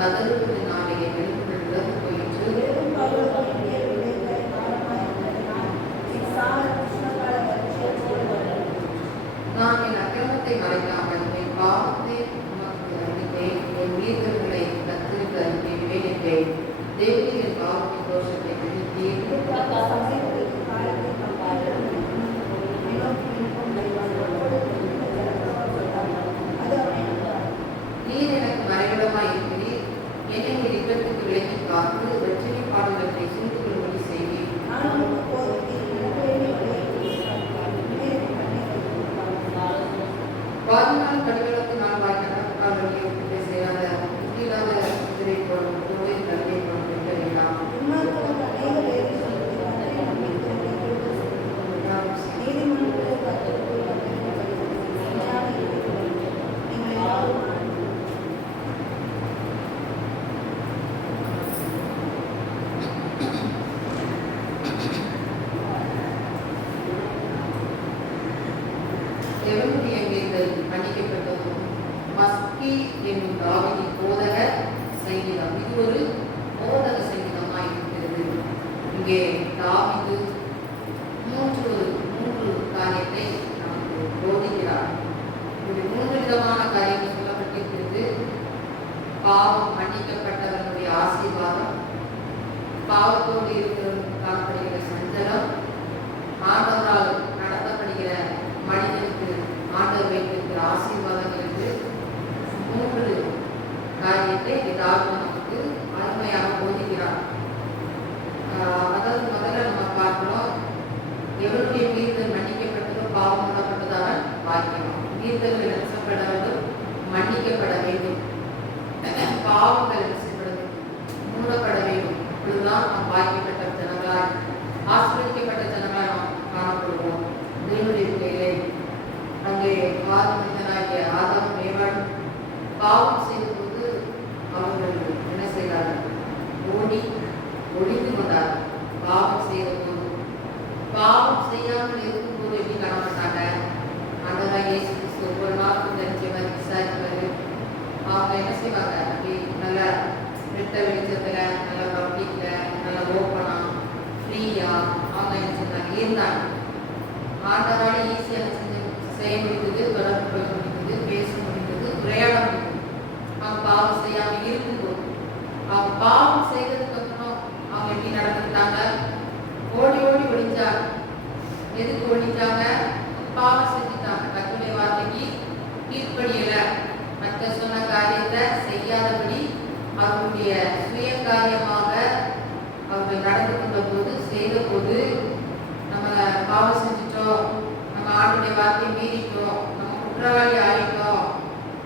கதறுவதனாலே என் எலும்புகள் இழந்து போயிற்று. நான் என் அக்கிரமத்தை மறைக்காமல் என் பாவத்தை உமக்கு அறிவித்தேன். என் மீறுதல்களை கர்த்தருக்கு அறிவிப்பேன் என்றேன். தேவரீர் என் பாவத்தின் தோஷத்தை மன்னித்தீர். நீர் எனக்கு மறைவிடமாய் இருக்கிறீர். என்னை நீர் இக்கட்டுக்கு விலக்கி காத்து வெற்றிலை பாடல்களை சூழ்ந்து கொள்ளும்படி செய்வீர். வாழ்நாள் கடிகளுக்கு நான் வாய்க்கால் வழியை செய்யாத இல்லாத குதிரை போடும் கோவில் கல்வியை போடும் என்றெல்லாம் எவனுடைய மீறுதல் மன்னிக்கப்பட்டதும் மஸ்கி என்னும் தாவீதின் போதக சங்கீதம். இது ஒரு போதக சங்கீதமாக இருக்கிறது. இங்கே தாவீது மூன்று காரியத்தை நமக்கு போதிக்கிறார். இப்படி 3 விதமான காரியங்கள் சொல்லப்பட்டிருக்கிறது. பாவம் மன்னிக்கப்பட்டவனுடைய ஆசீர்வாதம், பாவத்தோடு இருக்கிறவனுக்கு காணப்படுகிற சஞ்சலம், ஆண்டவரால் நடத்தப்படுகிற மனிதனுக்கு ஆண்டவர் வைத்திருக்கிற ஆசீர்வாதங்களுக்கு 3 காரியத்தை ஏதாவது நமக்கு அருமையாக போதிக்கிறார். அதாவது முதல்ல நம்ம பார்க்கிறோம், எவருடைய மீறுதல் மன்னிக்கப்பட்டதோ பாவம் மூடப்பட்டதாக வாக்கியம். மீறுதல்கள் ரசப்பட வேண்டும், மன்னிக்கப்பட வேண்டும், பாவங்கள் ரசப்பட வேண்டும், மூடப்பட வேண்டும். இப்படிதான் நாம் வாய்க்கப்பட்ட ஜனங்களாய் ஆசிரியப்பட்ட ஜனங்களாய் நாம் காணப்படுவோம். தேவனுடைய பிள்ளைகளை அங்கே மனிதனாகிய ஆதாம் ஏவாள் பாவம் செய்தபோது அவர்கள் என்ன செய்தார்கள்? ஒழிந்து கொண்டார்கள். பாவம் செய்தபோது, பாவம் செய்யாமல் இருக்கும்போது எப்படி காணப்பட்டாங்க? ஆண்டவராகிய இயேசு கிறிஸ்து ஒவ்வொரு நாளும் தெரிஞ்சவர் விசாரிப்பவர். அவங்க என்ன செய்வாங்க? அப்படி நல்ல வெட்ட வெளிச்சத்துல, நல்ல பப்ளிக்ல, நல்ல ஓப்பனா ஃப்ரீயா அவங்க என்ன செஞ்சாங்க? இருந்தாங்க. ஆண்டவரால் ஈஸியாக செய்ய முடிந்தது, தொடர்பு கொள்ள முடிந்தது, பேச முடிந்தது, உரையாட முடிந்தது. அவங்க பாவம் செய்யாமல் இருக்கும்போது, அவங்க பாவம் செய்ததுக்கு அப்புறம் அவங்க எப்படி நடந்துட்டாங்க? ஓடி ஒழிஞ்சாங்க. எதுக்கு ஒழிஞ்சாங்க? பாவம் செஞ்சுட்டாங்க. கர்த்தருடைய வார்த்தைக்கு கீழ்ப்படியல, மற்ற சொன்ன காரியத்தை செய்யாதபடி அவருடைய சுய காரியமாக அவர்கள் நடந்து கொண்ட போது, செய்த போது, நம்ம பாவம் செஞ்சுட்டோம், நம்ம ஆண்டுடைய வார்த்தையை மீறிட்டோம், நம்ம குற்றவாளி ஆகிட்டோம்,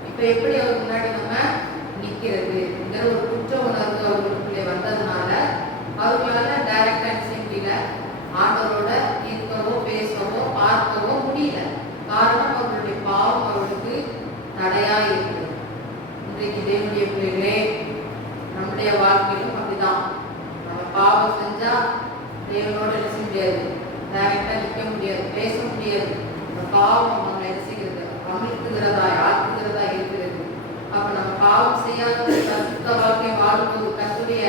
இப்போ எப்படி அவர் முன்னாடி நம்ம நிற்கிறதுங்கிற ஒரு குற்ற உணர்வு அவர்களுக்குள்ளே வந்ததுனால அவர்களால் டைரக்டா செய்ய முடியல, ஆண்டவரோட இருக்கவோ பேசவோ பார்க்கவோ முடியல. காரணம் அவர்களுடைய பாவம் அவர்களுக்கு தடையா இருக்குது. இன்றைக்கு தேவனுடைய பிள்ளைகளே, நம்முடைய வாழ்க்கையிலும் அப்படிதான். நம்ம பாவம் செஞ்சா தேவனோட என்ன செய்ய முடியாது, டைரக்டா நிற்க முடியாது, பேச முடியாது. அந்த பாவம் நம்ம என்ன செய்கிறது? அமிழ்த்துகிறதா, ஆக்குகிறதா இருக்கிறது. அப்ப நம்ம பாவம் செய்யாத சுத்த வாழ்க்கை வாழும்போது கர்த்தருடைய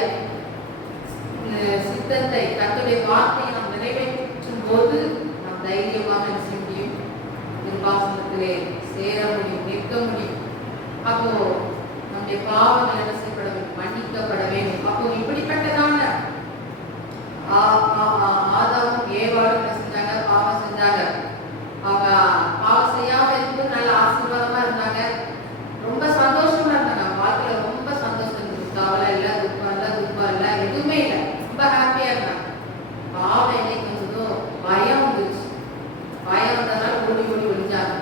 சித்தத்தை, கர்த்தருடைய வார்த்தையை நாம் நிறைவேற்றும் போது நாம் தைரியமாக என்ன செய்ய முடியும்? நிர்வாசனத்திலே சேர முடியும், நிற்க முடியும். அப்போ நம்முடைய பாவங்கள் என்ன செய்யப்பட வேண்டும்? மன்னிக்கப்பட வேண்டும். அப்போ இப்படிப்பட்டதான ஆதாமும் ஏவாளும் என்ன செஞ்சாங்க? பாவம் செஞ்சாங்க. அவங்க பாவம் செய்யாம இருக்கும்போது நல்ல ஆசீர்வாதமா இருந்தாங்க, ரொம்ப சந்தோஷமா இருந்தாங்க. வாழ்க்கையில ரொம்ப சந்தோஷம் இருந்துச்சு. கவலை இல்லை, துக்கம் இல்லை, எதுவுமே இல்லை, ரொம்ப ஹாப்பியா இருந்தாங்க. பாவம் என்னைக்கு வந்ததோ பயம் வந்துச்சு. பயம் வந்ததுனால ஓடி ஒழிஞ்சாங்க.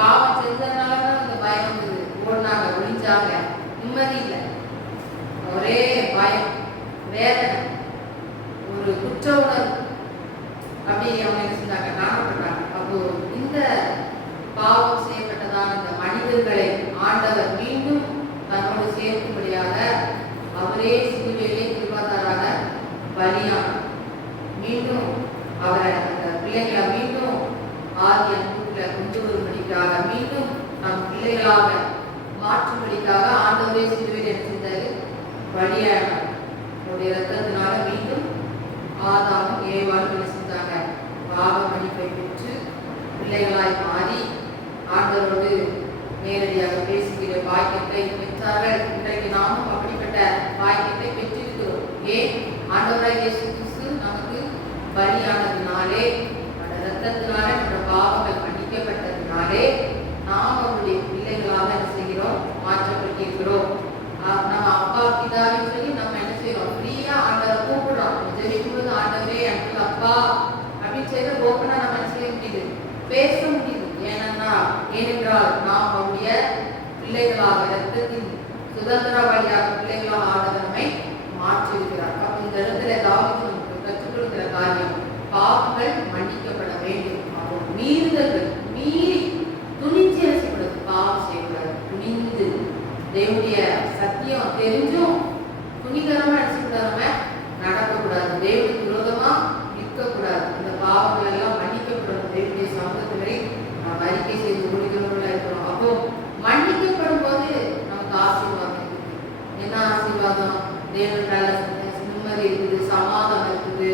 பாவம் செஞ்சதுனால தான் அந்த பயம் வந்தது. ஓடினாங்க, ஒழிஞ்சாங்க, நிம்மதி இல்லை, ஒரே பயம், வேதனை, ஒரு குற்ற உணர்வு. அப்படி அவங்க என்ன செஞ்சாங்க? காணப்பட்டாங்க. அப்போ இந்த பாவம் செய்யப்பட்டதான இந்த மனிதர்களை ஆண்டவர் மீண்டும் தன்னோடு சேர்க்கும்படியாக அவரே சிலுவையிலே கிருபாதாராக பலியானார். மீண்டும் அவரை அந்த பிள்ளைகளை மீண்டும் ஆதி அன்புக்குள்ள கொண்டு வரும்படிக்காக மீண்டும் நம் பிள்ளைகளாக மாற்றும்படிக்காக ஆண்டவரே சிலுவையில் என்ன செஞ்சாரு? பலியானார். அவருடைய ரத்தத்தினால மீண்டும் ஆதாமும் ஏவாளும் என்ன செஞ்சாங்க? பாவ மன்னிப்பை பெற்று பிள்ளைகளாய் மாறி ஆண்டவரோடு நேரடியாக பேசுகிற பாக்கியத்தை பெற்றார்கள். இன்றைக்கு நாமும் அப்படிப்பட்ட பாக்கியத்தை பெற்றிருக்கிறோம். ஏன்? ஆண்டவராய் இயேசு கிறிஸ்து நமக்கு பலியானதினாலே, அந்த ரத்தத்தினால நம்ம பாவங்கள் மன்னிக்கப்பட்டதினாலே நாம் அவருடைய பிள்ளைகளாக என்ன செய்கிறோம்? மாற்றப்பட்டிருக்கிறோம். நம்ம அப்பா பிதாவின்னு சொல்லி நம்ம என்ன செய்யறோம்? ஃப்ரீயா ஆண்டவரை கூப்பிடுறோம். ஜெபிக்கும்போது ஆண்டவரே எனக்கு அப்பா அப்படின்னு சொல்லி ஓப்பனா நம்ம என்ன செய்ய முடியுது? பேச முடியுது. ஏனென்றால் நாம் அவருடைய பிள்ளைகளாக, ரத்தத்தின் சுதந்திரவாளியாக பிள்ளைகளாக ஆண்டவரை மாற்றிருக்கிறார். அப்ப இந்த இடத்துல தாவீது நமக்கு கற்றுக் கொடுக்கிற காரியம், பாவங்கள் மன்னிக்கப்பட வேண்டும். அப்போ மீறுதல்கள் மீறி துணிச்சு என்ன செய்யக்கூடாது? பாவம் செய்யக்கூடாது. துணிந்து தேவனுடைய சத்தியம் தெரிஞ்சும் துணிகரமா அடிச்சுக்கூடாம நடக்கக்கூடாது. தேவனுக்கு விரோதமா நிற்கக்கூடாது. இந்த பாவங்கள் எல்லாம் மன்னிக்கப்படும். தேவனுடைய சமூகத்திலே நாம் அறிக்கை செய்து முடிக்கிறவர்களா இருக்கிறோம். அப்போ மன்னிக்கப்படும் போது நமக்கு ஆசீர்வாதம் இருக்குது. என்ன ஆசீர்வாதம்? தேவனால நிம்மதி இருக்குது, சமாதானம் இருக்குது,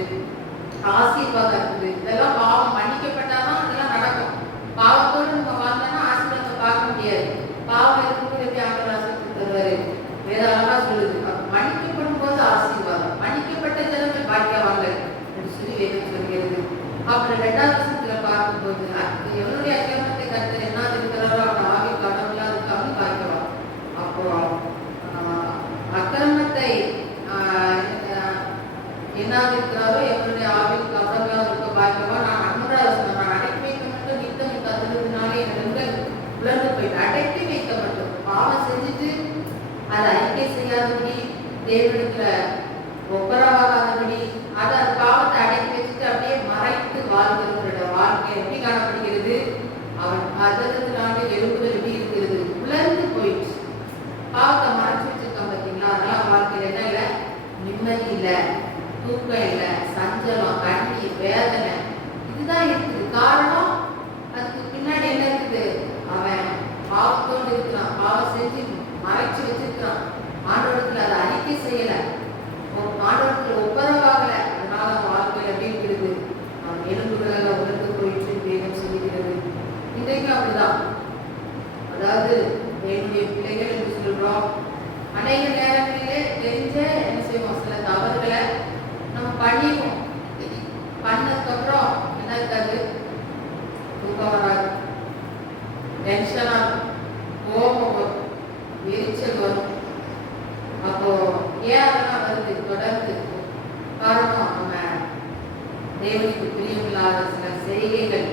ஆசீர்வாதம் இருக்குது. இதெல்லாம் பாவம் மன்னிக்கப்பட்டாதான் அதெல்லாம் நடக்கும். பாவத்தோடு நம்ம வாழ்ந்தோம்னா ஆசீர்வாதத்தை பார்க்க முடியாது. பாவம் இருக்கும்போது எப்படி ஆண்டவர் ஆசீர்வாதம் தருவாரு? வேற அழகா சொல்லுது. மன்னிக்கப்படும் போது ஆசீர்வாதம், மன்னிக்கப்பட்ட ஜனங்கள் பாக்கியவான்கள் என்று சொல்லி வேதம் சொல்கிறது. அப்புறம் 2வது வசனத்துல பார்க்கும்போது எவனுடைய அக்கிரமத்தை கர்த்தர் என்ன இருக்கிறாரோ அவன் ஆவி கடவுளா இருக்காம பாக்கியவான். அப்போ அக்கிரமத்தை என்ன இருக்கிறாரோ எவனுடைய ஆவி கடவுளா இருக்க பாக்கியவான். நான் 3வது வசனம், நான் அடக்கி வைக்க மட்டும் நித்தம் கத்துறதுனாலே எங்கள் உலர்ந்து போயிட்டு அடக்கி வைக்க மட்டும் பாவம் செஞ்சுட்டு அதை அறிக்கை செய்யாதபடி, தேவனுக்குள்ள ஒப்பரவாகாதபடி, அதை அந்த பாவத்தை அடக்கி வச்சுட்டு அப்படியே மறைத்து வாழ்கிறவங்களோட வாழ்க்கை எப்படி காணப்படுகிறது? அவன் அதனால எழுப்புதல் எப்படி இருக்கிறது? உலர்ந்து போயிடுச்சு. பாவத்தை மறைச்சு வச்சிருக்கான் பார்த்தீங்களா? அதெல்லாம் வாழ்க்கையில என்ன இல்லை? நிம்மதி இல்லை, தூக்கம் இல்லை, சஞ்சலம், கண்ணீர், வேதனை, இதுதான் இருக்குது. காரணம் அதுக்கு பின்னாடி என்ன இருக்குது? அவன் பாவத்தோடு இருக்கிறான், பாவம் செஞ்சு மறைச்சு வச்சிருக்கிறான். ஆண்டவரத்துல அதை அறிக்கை செய்யல, ஆண்டவரத்துல ஒப்பரவாகல. அதனால அவன் வாழ்க்கையில் எப்படி இருக்கிறது? அவன் எலும்புகளை உணர்ந்து போயிட்டு வேதம் சொல்லுகிறது. இன்றைக்கு அப்படிதான். அதாவது என்னுடைய பிள்ளைகள் என்று சொல்றோம். அநேக நேரங்களிலே தெரிஞ்ச என்ன செய்வோம்? சில தவறுகளை நம்ம பண்ணிடுவோம். பண்ணதுக்கப்புறம் என்ன இருக்காது? தூக்கம் வராது, டென்ஷனா இருக்கும், கோபம் வரும், எரிச்சல் வரும். அப்போ ஏன் அதெல்லாம் வருது? தொடர்ந்து காரணம் நம்ம தேவனுக்கு பிரியமில்லாத சில செய்கைகள்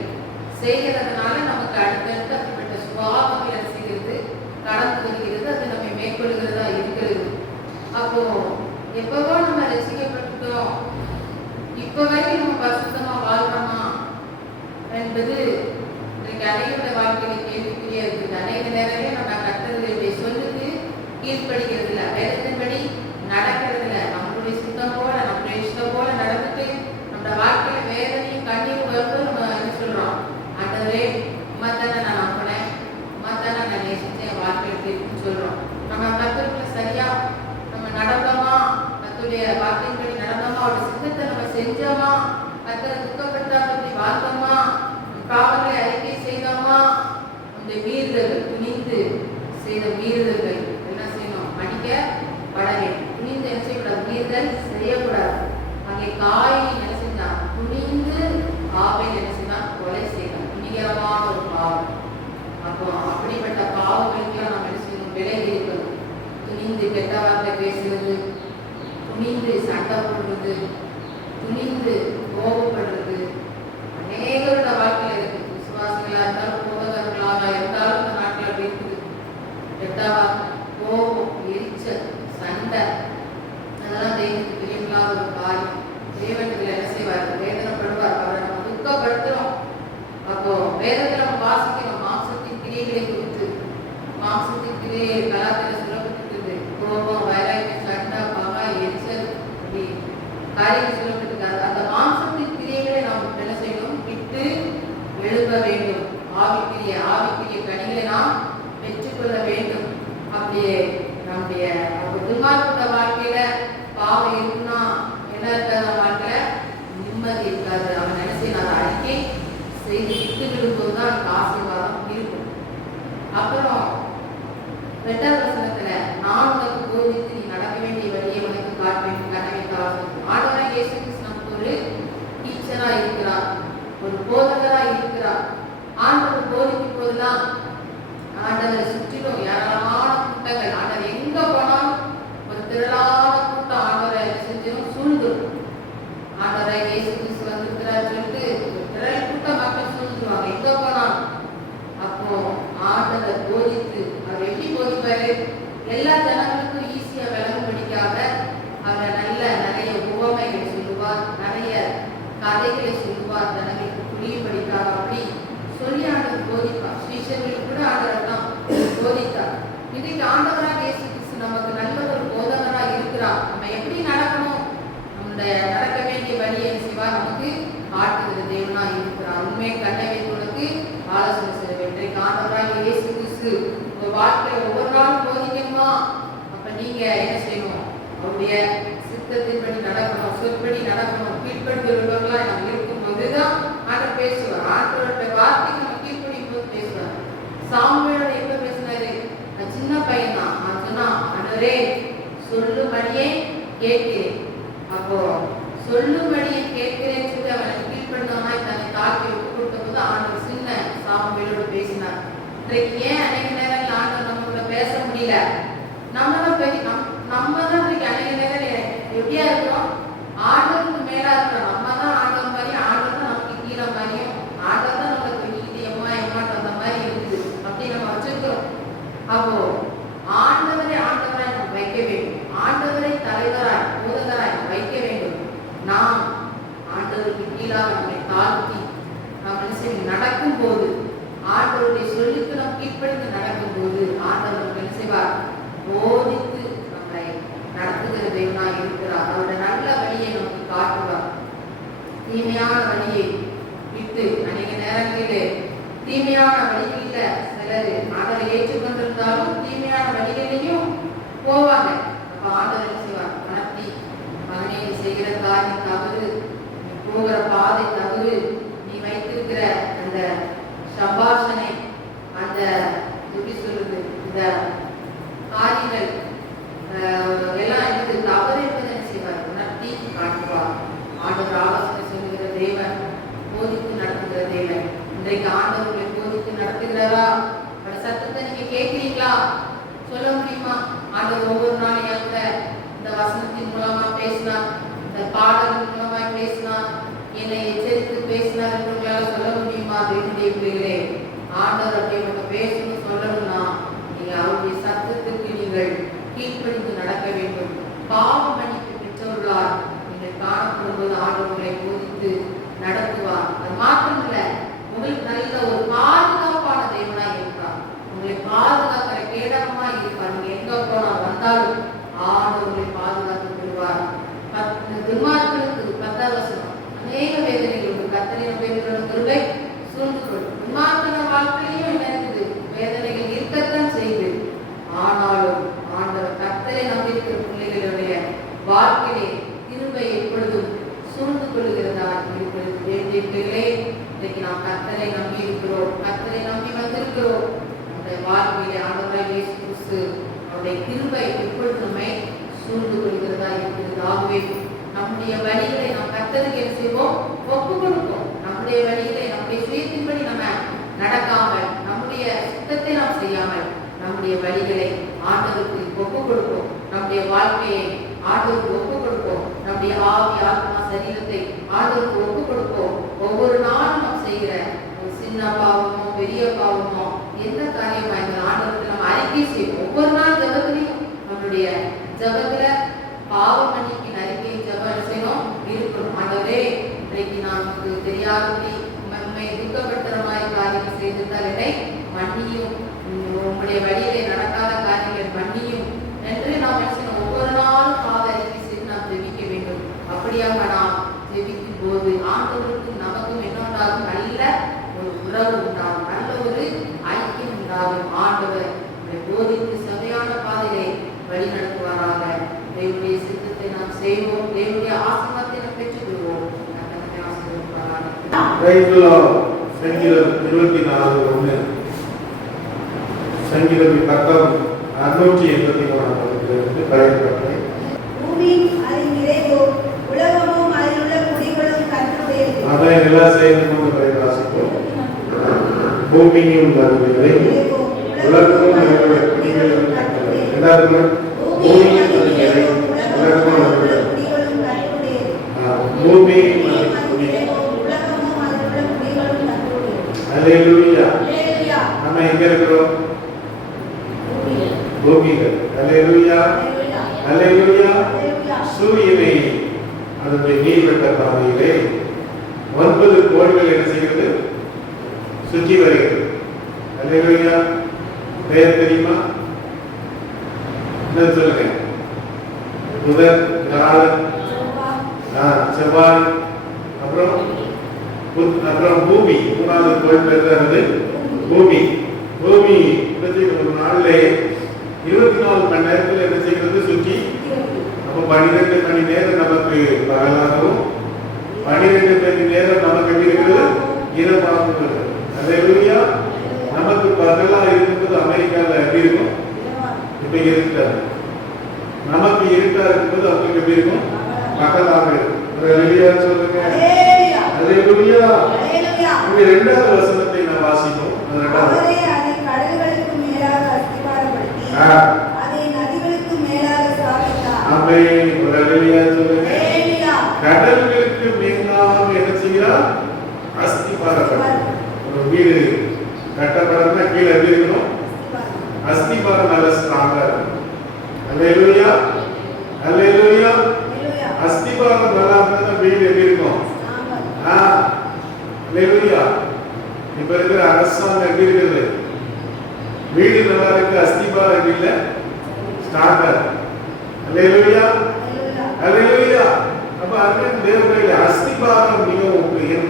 செய்கிறதுனால நமக்கு அடுத்தடுத்து அப்படிப்பட்ட சுபாவங்கள் என்ன செய்கிறது? கடந்து வருகிறது. அது நம்ம மேற்கொள்கிறதா இருக்கிறது. அப்போ எப்பவோ நம்ம ரசிக்கப்பட்டுட்டோம், இப்ப வரைக்கும் நம்ம பரிசுத்தமா வாழ்றோமா என்பது இன்றைக்கு அநேக வாழ்க்கையில கேள்விக்குறியா இருக்குது. அநேக நேரங்களே நம்ம கர்த்தருடைய சொல்லுக்கு கீழ்ப்படுகிறது இல்லை, வேதத்தின்படி நடக்கிறது இல்லை. நம்மளுடைய சித்தம் போல, நம்மளுடைய இஷ்டம் போல நடந்துட்டு நம்ம வாழ்க்கையில வேதனையும் கண்ணீர் வரும்போது நம்ம என்ன சொல்றோம்? ஆண்டவரே உம்மைத்தானே நான் நம்பினேன், உம்மைத்தானே நான் நேசிச்சேன், வாழ்க்கையில இருக்குன்னு சொல்றோம். நம்ம கர்த்தருக்குள்ள சரியா நம்ம நடந்தோமா? கர்த்தருடைய வார்த்தையின்படி நடந்தோமா? அவருடைய சித்தத்தை நம்ம செஞ்சோமா? கர்த்தரை துக்கப்படுத்தாதபடி வாழ்ந்தோமா? பாவங்களை அறிக்கை செய்தோமா? அந்த மீறுதல்கள், துணிந்து செய்த மீறுதல்கள் என்ன செய்யணும்? மன்னிக்கப்பட வேண்டும். துணிந்து என்ன செய்யக்கூடாது? மீறுதல் செய்யக்கூடாது. அங்கே காயின் என்ன செஞ்சான்? துணிந்து ஆபேல் என்ன செய்தான்? கொலை செய்தான். துணிகரமான ஒரு பாவம். அப்போ அப்படிப்பட்ட பாவங்களுக்கெல்லாம் நம்ம என்ன செய்யணும்? விலகி இருக்கணும். துணிந்து கெட்ட வார்த்தை பேசுறது, துணிந்து சண்டை போடுறது, துணிந்து கோபப்படுறது அநேகரோட வாழ்க்கையில இருக்கு. விசுவாசிகளா இருந்தாலும் போதகர்களாக இருந்தாலும் இந்த நாட்டில் அப்படி இருக்குது. கெட்ட வார்த்தை, கோபம், எரிச்சல், சண்டை, அதெல்லாம் தெய்வத்துக்கு பிரியமில்லாத ஒரு காரியம். தேவனுக்கு என்ன செய்வார்? வேதனைப்படுவார். அவரை நம்ம துக்கப்படுத்துறோம். அப்போ வேதத்தில் நம்ம வாசிக்கிறோம் மாம்சத்தின் கிரியைகளை குறித்து. மாம்சத்தின் கிரியை கலாச்சார சொல்லப்பட்டிருக்குது. கோபம், வைராக்கியம், சண்டை, பகை, எரிச்சல், அப்படி காரியங்கள் சொல்லப்பட்டிருக்காது. அந்த மாம்சத்தின் கிரியைகளை நாம் என்ன செய்யணும்? விட்டு எழுப்ப வேண்டும். ஆவிக்குரிய கனிகளை நாம் பெற்றுக்கொள்ள வேண்டும். நம்முடைய நம்முடைய துன்மார்க்க வாழ்க்கையில பாவம் இருக்குன்னா என்ன இருக்காது, வாழ்க்கையில நிம்மதி இருக்காது. அவன் நினைச்சு நான் அறிக்கை செய்து விட்டு விடும்போது தான் அந்த ஆசீர்வாதம் இருக்கும். அப்புறம் 2வது வசனத்துல நான் உனக்கு போதித்து நீ நடக்க வேண்டிய வழியை உனக்கு காட்டுவேன் கனவை ஆண்டவராக இயேசு கிறிஸ்து நமக்கு ஒரு டீச்சரா இருக்கிறார், ஒரு போதகரா இருக்கிறார். ஆண்டவர் போதிக்கும் போதுதான் ஆண்டவரை சுற்றிலும் ஏராளமான கூட்டங்கள், ஆண்டவர் எங்க போனாலும் ஒரு திரளான கூட்டம் ஆண்டவரை செஞ்சிடும் சூழ்ந்துடும். ஆண்டவரை இயேசு கிறிஸ்து வந்திருக்கிறார் சொல்லிட்டு திரள் கூட்டம் மக்கள் சூழ்ந்துருவாங்க எங்க போனாலும். அப்போ ஆண்டவர் போதித்து அவர் எப்படி போதிப்பாரு, எல்லா ஜனங்களுக்கும் ஈஸியா விளங்கும்படிக்காக அவர் நிறைய உவமைகளை சொல்லுவார், நிறைய கதைகளை சொல்லுவார், ஜனங்களுக்கு புரியும்படிக்காக அப்படி சொல்லி ஆண்டவர் போதிப்பார். ஸ்ரீசர்களுக்கு கூட ஆண்டவர் தான் போதித்தார். இன்றைக்கு ஆண்டவராக இயேசு கிறிஸ்து நமக்கு நல்ல ஒரு போதகராக இருக்கிறார். நம்ம எப்படி நடக்கணும், நம்முடைய நடக்க வேண்டிய வழியை சிவா நமக்கு காட்டுகிற தேவனா இருக்கிறார். உண்மை கண்ணை வைத்துள்ளது ஆலோசனை செய்ய வேண்டும். இன்றைக்கு ஆண்டவராக இயேசு கிறிஸ்து உங்க வாழ்க்கையில ஒவ்வொரு நாளும் போதிக்கணுமா, அப்ப நீங்க என்ன செய்யணும், அவருடைய சித்தத்தின்படி நடக்கணும், சொற்படி நடக்கணும், கீழ்ப்படுத்துவர்களா நம்ம இருக்கும்போதுதான் ஆண்டவர் பேசுவார். ஆண்டவருடைய வார்த்தைக்கு நம்ம கீழ்ப்படியும் போது பேசுவார். சாமுவேலோட எப்ப பேசினாரு, சின்ன பையன் தான். நான் சொன்னா ஆண்டவரே சொல்லும்படியே கேட்கிறேன். அப்போ சொல்லும்படியே கேட்கிறேன்னு சொல்லி அவனை கீழ்ப்படுத்தவனாய் தன்னை தாக்கி விட்டு கொடுத்த போது ஆண்டவர் சின்ன சாமுவேலோடு பேசினார். இன்றைக்கு ஏன் அநேக நேரங்கள் ஆண்டவர் நம்மளோட பேச முடியல, நம்ம தான் இன்றைக்கு அநேக நேரம் எப்படியா இருக்கிறோம், ஆண்டவருக்கு மேலா இருக்கிறோம். நம்ம தான் ஆண்டவர் மாதிரியும் ஆண்டவர் தான் நமக்கு கீழே மாதிரியும் ஆண்டவர் தான் நம்மளை தொங்கிட்டு எம்மாட்டு அந்த மாதிரி இருக்குது அப்படி நம்ம வச்சிருக்கிறோம். அப்போ ஆண்டவரை நம்ம வைக்க வேண்டும், ஆண்டவரை தலைவராய் போதகராய் வைக்க வேண்டும். நாம் ஆண்டவருக்கு கீழாக நம்மை தாழ்த்தி நாம் நடக்கும் போது, ஆண்டவருடைய சொல்லுக்கு நாம் கீழ்ப்படிந்து நடக்கும் போது ஆண்டவர் என்ன செய்வார், போதித்து நம்மை நடத்துகிற தேவனா இருக்கிறார். அவருடைய நல்ல வழியை நமக்கு காட்டுவார். தீமையான வழியை விட்டு அநேக நேரங்களிலே தீமையான வழிகளில சிலர் ஆண்டவரை ஏற்றுக்கொண்டிருந்தாலும் தீமையான வழிகளிலையும் போவாங்க. அப்ப ஆண்டவர் என்ன செய்வார், உணர்த்தி மகனே நீ செய்கிற காரியம் தவறு, நீ போகிற பாதை தவறு, நீ வைத்திருக்கிற அந்த சம்பாஷணை, அந்த எப்படி சொல்றது, இந்த காரியங்கள் எல்லாம் எனக்கு தவறு என்பதை என்ன செய்வார், உணர்த்தி காட்டுவார். ஆண்டவர் ஆலோசனை சொல்லுகிற தேவன், போதித்து நடத்துகிற தேவன். இன்றைக்கு ஆண்டவர்களை போதித்து நடத்துகிறாரா, சத்தத்தை நீங்க கேட்கிறீங்களா, சொல்ல முடியுமா? ஆண்டவர் ஒவ்வொரு நாளும் என்கிட்ட இந்த வசனத்தின் மூலமா பேசினார், இந்த பாடலின் மூலமா பேசினார், என்னை எச்சரித்து பேசினார் என்று உங்களால சொல்ல முடியுமா? என்னுடைய பிள்ளைகளே, ஆண்டவர் அப்படி உங்க பேசணும் சொல்லணும்னா நீங்க அவருடைய சத்தத்துக்கு நீங்கள் கீழ்ப்படிந்து நடக்க வேண்டும். பாவ மன்னிப்பு பெற்றவர்களால் நீங்கள் காணப்படும் போது ஆண்டவர்களை போதித்து நடத்துவார். அது மாத்திரமில்ல, உங்களுக்கு நல்ல ஒரு பாதுகாப்பான தேவனா இருப்பார், உங்களை பாதுகாக்கிற கேடகமா இருப்பார். நீங்க எங்க போனா வந்தாலும் ஆண்டவர்களை பாதுகாத்து விடுவார். துன்மார்க்கனுக்கு 10வது வசனம், அநேக வேதனைகளுக்கு கர்த்தரை நம்புகிறவர்களுக்கு கிருபை சூழ்ந்து கொள்ளும். துன்மார்க்கன வாழ்க்கையிலும் என்ன இருக்குது, வேதனைகள் இருக்கத்தான் செய்து, ஆனாலும் ஆண்டவர் கர்த்தரை நம்பியிருக்கிற பிள்ளைகளுடைய வாழ்க்கையிலே கிருபை எப்பொழுதும் சூழ்ந்து கொள்ளுகிறதா இருக்கிறது. வேண்டிய பிள்ளைகளே, இன்றைக்கு நாம் கர்த்தரை நம்பி இருக்கிறோம், கர்த்தரை நம்பி வந்திருக்கிறோம். நம்முடைய வாழ்க்கையிலே ஆண்டவராகிய இயேசு கிறிஸ்து அவருடைய கிருபை எப்பொழுது நம்மை சூழ்ந்து கொள்கிறதா இருக்கிறது. ஆகவே நம்முடைய வழிகளை நாம் கர்த்தருக்கு என்ன செய்வோம், ஒப்பு கொடுப்போம். நம்முடைய வழிகளை நம்முடைய சுயத்தின்படி நம்ம நடக்காமல், நம்முடைய சுத்தத்தை நாம் செய்யாமல், நம்முடைய வழிகளை ஆண்டவருக்கு ஒப்பு கொடுப்போம். நம்முடைய வாழ்க்கையை ஆண்டவருக்கு ஒப்பு கொடுப்போம். நம்முடைய ஆவி ஆத்மா சரீரத்தை ஆண்டவருக்கு ஒப்பு கொடுப்போம். ஒவ்வொரு நாளும் நாம் செய்கிற சின்ன பாவமோ பெரிய பாவமோ எந்த காரியமா இந்த ஆண்டவருக்கு நம்ம அறிக்கை செய்வோம். ஒவ்வொரு நாள் ஜபத்திலையும் நம்மளுடைய ஜபத்துல பாவ மன்னிப்பின் அறிக்கை ஜபம் செய்யணும் இருக்கணும். ஆண்டவரே, இன்றைக்கு நமக்கு தெரியாதபடி நம்மை துக்கப்படுத்துறமாய் காரியம் செய்திருந்தால் என்னை மன்னியும், உங்களுடைய வழியிலே நடக்காத காரியங்களை மன்னியும் என்று நாம் ஒவ்வொரு நாளும் பாவ அறிக்கை செய்து நாம் ஜெபிக்க வேண்டும். அப்படியாக நாம் ஜெபிக்கும் போது ஆண்டவருக்கும் நமக்கும் என்ன உண்டாகும், நல்ல ஒரு உறவு உண்டாகும், நல்ல ஒரு ஐக்கியம் உண்டாகும். ஆண்டவர் போதித்து சபையான வழி நடத்துவாராக. தேவனுடைய சித்தத்தை நாம் செய்வோம். தேவனுடைய ஆசீர்வாதத்தை நாம் பெற்றுக்கொள்வோம். நம்மை ஆசீர்வதிப்பாராக. சங்கீதம் 24:1 சங்கீதம் பக்கம் 683 பயன்பட்டேன். பூமி அதில் நிறைவோ உலகமும் அதில் உள்ள குடிகளும் கர்த்தருடையது. அதை எல்லாம் சேர்ந்து கொண்டு பிரகாசிப்போம். பூமியும் வருகிறது, உலகமும் அதில் உள்ள குடிகளும் கர்த்தருடையது. எல்லாரும் பூமியும் அதில் நிறைவு, உலகமும் அதில் உள்ள குடிகளும் கர்த்தருடையது. பூமியும் அதில் உலகமும் அதில் உள்ள குடிகளும் கர்த்தருடையது. அல்லேலூயா. நம்ம எங்க இருக்கிறோம்? பூமியில். அல்லேலூயா. அல்லேலூயா. சூரியனை அதனுடைய நீர்வட்ட பாதையிலே 9 கோள்கள் என்ன செய்கிறது? சுற்றி வருகிறது. அல்லேலூயா. பெயர் தெரியுமா? என்ன சொல்லுங்க? புதன், வியாழன், செவ்வாய், அப்புறம் பூமி. 3வது கோள் பெறுகிறது பூமி. பூமி ஒரு நாளிலே 24 மணி நேரத்தில் என்ன செய்கிறது? சுற்றி. அப்போ 12 மணி நேரம் நமக்கு பகலாகவும் 12 மணி நேரம் நமக்கு எப்படி இருக்கிறது? இரவாகவும் இருக்கிறது. அல்லேலூயா. நமக்கு பகலா இருக்கும்போது அமெரிக்காவில் எப்படி இருக்கும்? இப்ப இருட்டாது. நமக்கு இருட்டா இருக்கும்போது அவங்களுக்கு எப்படி இருக்கும்? பகலாக இருக்கும். அல்லேலூயா சொல்லுங்க. அல்லேலூயா. இங்க 2வது வசனத்தை நான் வாசிப்போம். அவரே அதை கடல்களுக்கு மேலாக அஸ்திபாரப்படுத்தி அதை நதிகளுக்கு மேலாக ஸ்தாபித்தார். ஆமென். அல்லேலூயா சொல்லுங்க. கடல்களுக்கு மேலாக என்ன செய்கிறார்? அஸ்திபாரப்படுத்தி. ஒரு வீடு கட்டப்படணும்னா கீழே எப்படி இருக்கணும்? அஸ்திபாரம் நல்ல ஸ்ட்ராங்கா இருக்கும். அல்லேலூயா. அல்லேலூயா. அஸ்திபாரம் நல்லா இருந்தா வீடு எப்படி இருக்கும்? அல்லேலூயா. இப்ப இருக்கிற அரசாங்கம் எப்படி இருக்குது? வீடு நல்லா இருக்கு, அஸ்திபாரம் இல்ல, ஸ்ட்ராங்கா. அல்லேலூயா. அல்லேலூயா. அப்ப அன்பின் தேவர்களே, அஸ்திபாரம் மிகவும் முக்கியம்.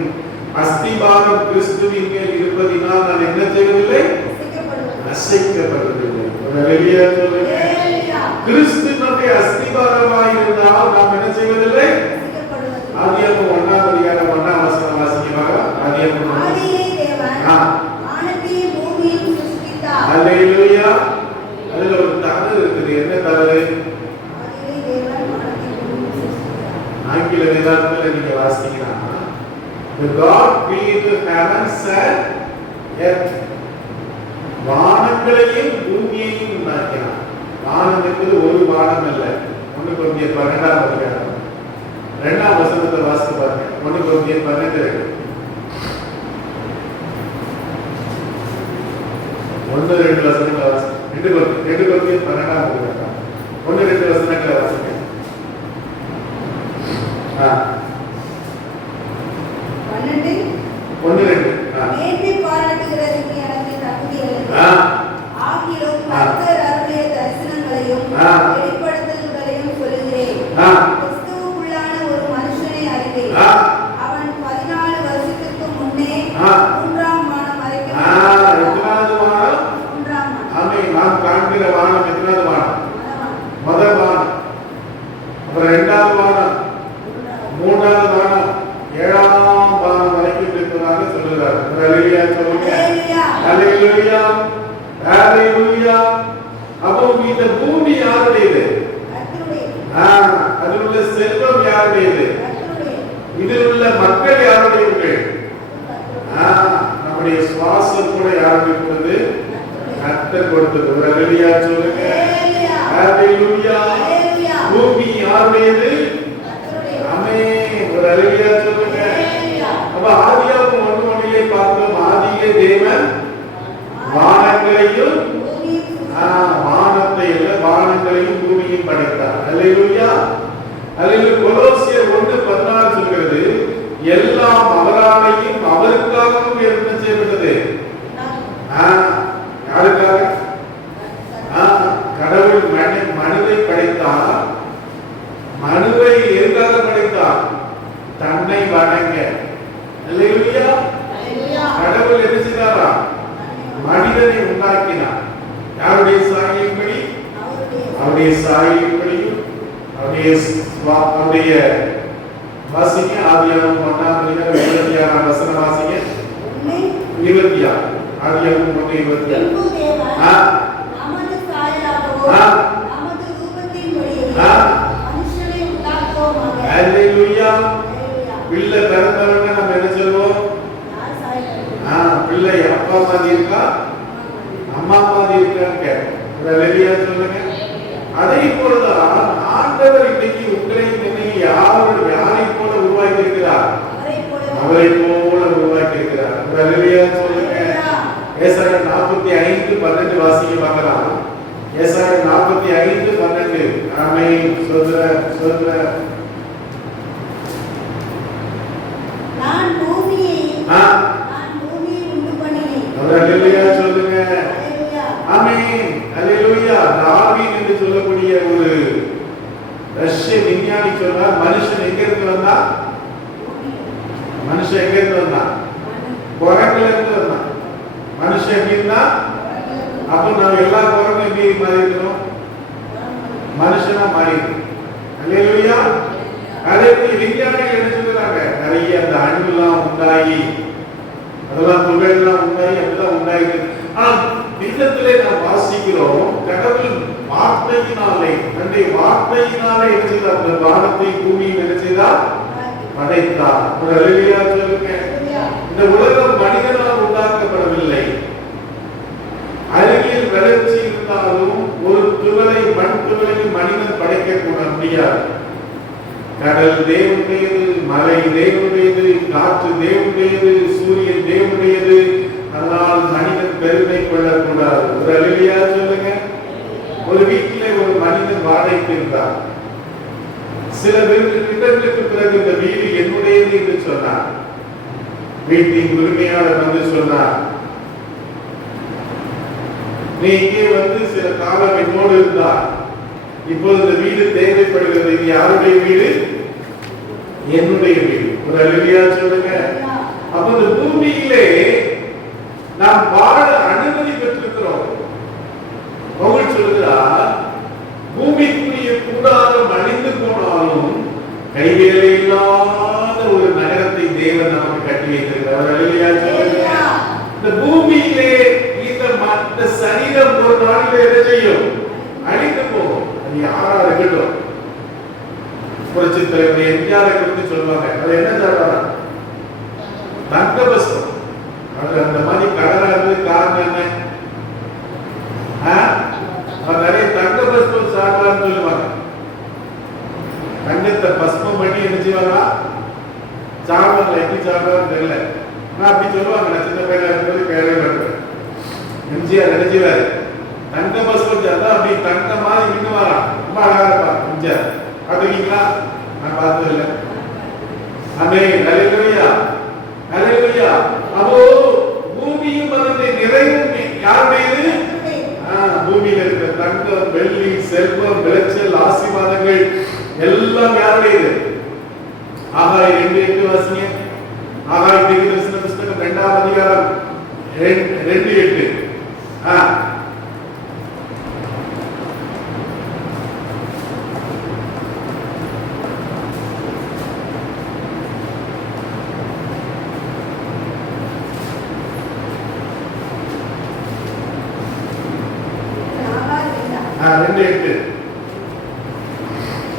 அஸ்திபாரம் கிறிஸ்துவின் மேல் இருப்பதினால் நான் என்ன செய்வதில்லை? அசைக்கப்படுவதில்லை. அல்லேலூயா சொல்லுங்க. கிறிஸ்து நம்முடைய அஸ்திபாரமாய் இருந்தால் நாம் என்ன செய்வதில்லை? ஆதியாகமம் 1ஆம் அதிகாரம் 1ஆம் வசனம் வாசிக்கவாங்க. ஆதியாகமம். ஆதியிலே தேவன் வானத்தையும் பூமியையும் சிருஷ்டித்தார். அல்லேலூயா. அதுல ஒரு தவறு இருக்குது. என்ன தவறு? ஆதியிலே தேவன் வானத்தையும் பூமியையும் சிருஷ்டித்தார். ஆங்கில வேதாகமத்துல நீங்க வாசிச்சீங்கன்னா the God created heavens and earth. வானங்களையும் பூமியையும் உண்டாக்கினார். வானம் என்பது ஒரு வானம் அல்ல. 1 கொரிந்தியர் 12ஆம் அதிகாரம் 2ஆம் வசனத்தை வாசித்து பாருங்க. 1 கொரிந்தியர் 12 1-2 வசனங்களை வாசிங்க. 2 கொரிந்தியர் 12ஆம் அதிகாரம் 1-2 வசனங்களை வாசிங்க. 1-2 மேன்மை பாராட்டுகிறதுக்கு எனக்கு தகுதி இல்லை. ஆகிலும் கர்த்தர் அருளிய தரிசனங்களையும் வெளிப்படுத்தல்களையும் சொல்லுகிறேன். கிறிஸ்துவுக்குள்ளான ஒரு மனுஷனை அறிவேன். அவன் 14 வருஷத்துக்கு முன்னே 3ஆம் வானம் வரைக்கும். எத்தனாவது வானம்? 3ஆம் வானம். ஆமென். நாம் காண்கிற வானம் எத்தனாவது வானம்? முதல் வானம். அப்புறம் 2வது வானம், 3வது வானம், 7ஆம் வானம் வரைக்கும் இருக்கிறதாக சொல்லுகிறார். அல்லேலூயா சொல்லுங்க. அல்லேலூயா. அல்லேலூயா. அப்போ இந்த பூமி யாருடையது? அதில் உள்ள செல்வம் யாருடையது? இதில் உள்ள மக்கள் யாருடையவர்கள்? நம்முடைய சுவாசம் கூட யாருக்கு கொடுத்தது? கர்த்தர் கொடுத்தது. அல்லேலூயா சொல்லுங்க. அல்லேலூயா. பூமி யாருடையது? ஆமென். ஒரு அல்லேலூயா சொல்லுங்க. அப்ப ஆதியாகமம் 1:1 பார்த்தோம். ஆதியிலே தேவன் வானங்களையும் வானத்தை இல்ல வானங்களையும் பூமியையும் படைத்தார். அல்லேலூயா. அல்லேலூயா. கொலோசியர் 1:16 சொல்கிறது, எல்லாம் அவராலேயும் அவருக்காகவும் என்ன செய்யப்பட்டது? யாருக்காக? கடவுள் மனுவை படைத்தார். மனுவை எதற்காக படைத்தார்? தன்னை வணங்க. அல்லேலூயா. கடவுள் என்ன செய்தாரா? மனிதனை உண்டாக்கினார். யாருடைய சாயலின்படி? அவருடைய சாயலின்படியும் அவருடைய வாசிங்க ஆதியாகமம் 1 வசனம் வாசிங்க 26 ஆதியாகமம் 1:26 நமது சாயலாகவோ நமது ரூபத்தின்படியே மனுஷனை உண்டாக்குவோமாக. ஹalleluya. பிள்ளை பிறந்தவங்க நம்ம என்ன சொல்வோம்? பிள்ளை அப்பா மாதிரி இருக்கா அம்மா மாதிரி இருக்கான்னு கேட்போம். ஹalleluya சொல்லுங்க. அதே போலதான் ஆண்டவர் இன்னைக்கு உங்களை என்னைக்கு யாரை போல உருவாக்கி இருக்கிறார்? அவரை போல உருவாக்கி இருக்கிறார். ஹalleluya சொல்லுங்க. ஏசாயா 45:12 வாசிக்க பார்க்கலாம். ஏசாயா 45:12. ஆமென். சொல்ற நான் பூமியை உண்டு பண்ணினேன். ஹalleluya சொல்லுங்க. ஆமென். ஹalleluya. டார்வின் என்று சொல்லக்கூடிய ஒரு ரஷ்ய விஞ்ஞானி சொல்றார், மனுஷன் எங்க இருந்து வந்தா? மனுஷன் எங்க இருந்து வந்தா? குரங்குல இருந்து வந்தான். மனுஷன் எப்படின்னா அப்ப நம்ம எல்லா குரங்கும் எப்படி மாறி இருக்கிறோம்? மனுஷனா மாறி இருக்கோம். ஹalleluya. அதே போல விஞ்ஞானிகள் என்ன சொல்றாங்க? நிறைய அந்த அணுலாம் உண்டாகி அதெல்லாம் துகள்லாம் உண்டாகி அப்படிதான் உண்டாயிருக்கு. ஆனா வேதத்திலே நாம் வாசிக்கிறோம், கடவுள் வார்த்தையினாலே தன்னுடைய வார்த்தையினாலே என்ன செய்தார்? அந்த வானத்தை பூமியை என்ன செய்தார்? படைத்தார். ஹalleluya சொல்லுங்க. இந்த உலகம் மனிதனால் உண்டாக்கப்படவில்லை. அறிவியல் வளர்ச்சி இருந்தாலும் ஒரு துகளை மண் துகளையும் மனிதன் படைக்க முடியாது. கடல் தேவனுடையது, மலை தேவனுடையது, காற்று தேவனுடையது, சூரியன் தேவனுடையது. அதனால் மனிதன் பெருமை கொள்ளக்கூடாது. ஒரு ஹalleluya சொல்லுங்க. ஒரு வீட்டிலே ஒரு மனிதன் வாடகைக்கு இருந்தார். சில இடங்களுக்கு பிறகு இந்த வீடு என்னுடையது என்று சொன்னார். வீட்டின் உரிமையாளர் வந்து சொன்னார், நீ இங்கே வந்து சில காலம் என்னோடு இருந்தார், இப்போது இந்த வீடு தேவைப்படுகிறது. இது யாருடைய வீடு? என்னுடைய வீடு. ஒரு ஹalleluya சொல்லுங்க. அப்ப இந்த பூமியிலே நாம் வாழ அனுமதி பெற்றிருக்கிறோம். பவுல் சொல்கிறார், பூமிக்குரிய கூடாரம் அழிந்து போனாலும் கைவேலை இல்லாத ஒரு நகரத்தை தேவன் நமக்கு கட்டி வைத்திருக்கிறார். ஹalleluya சொல்லுங்க. இந்த பூமியிலே இந்த சரீரம் ஒரு நாளிலே என்ன செய்யும்? அழிந்து போகும். அது யாரா இருக்கட்டும். புரட்சி தலைவர் எம்ஜிஆரை குறித்து சொல்லுவாங்க. அது என்ன சொல்றாங்க? தங்க பஸ்தம். அது அந்த மாதிரி கடலா இருந்து காரணம் என்ன? நிறைய தங்க பஸ்பம் சாப்பிடலாம்னு சொல்லுவாங்க. தங்கத்தை பஸ்பம் பண்ணி என்ன செய்வாங்க? சாப்பிடலாம். எப்படி சாப்பிடலாம்னு தெரியல. ஆனா அப்படி சொல்லுவாங்க. நான் சின்ன பையனா இருக்கும்போது கேள்விப்பட்டிருக்கேன். எம்ஜிஆர் நினைச்சுவாரு தங்க பஸ்பம் சாப்பிட்டா அப்படி தங்க மாதிரி மின்னுவாரா. ரொம்ப அழகா இருப்பார் எம்ஜிஆர். பாத்துருக்கீங்களா? நான் பார்த்தது இல்லை. ஆமென். ஹalleluya. ஹalleluya. அப்போ பூமியும் அதனுடைய நிறைவும் யாருடையது? பூமியில இருக்கிற தங்கம், வெள்ளி, செல்வம், விளைச்சல், ஆசீர்வாதங்கள் எல்லாம் யாருடையது? ஆகாய் 2:8 வாசிங்க. ஆகாய் தீர்க்கதரிசன புத்தகம் 2ஆம் அதிகாரம் 2:8.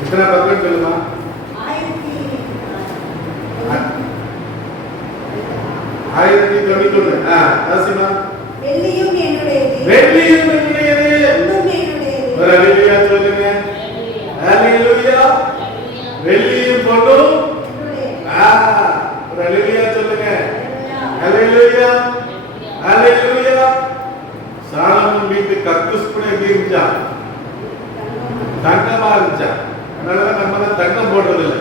எத்தனை பக்கம் சொல்லுமா? 1091. ஆசிமா. வெள்ளியும் என்னுடையது. வெள்ளியும் என்னுடையது. பொன்னும் என்னுடையது. ஒரு ஹalleluya சொல்லுங்க. ஹalleluya. வெள்ளியும் பொன்னும் என்னுடையது. ஒரு ஹalleluya சொல்லுங்க. ஹalleluya. ஹalleluya. சாலமோன் வீட்டு கக்கூஸ் கூட எப்படி இருந்துச்சா? தங்கமா இருந்துச்சா? அதனாலதான் நம்ம தங்கம் போடுறது இல்லை.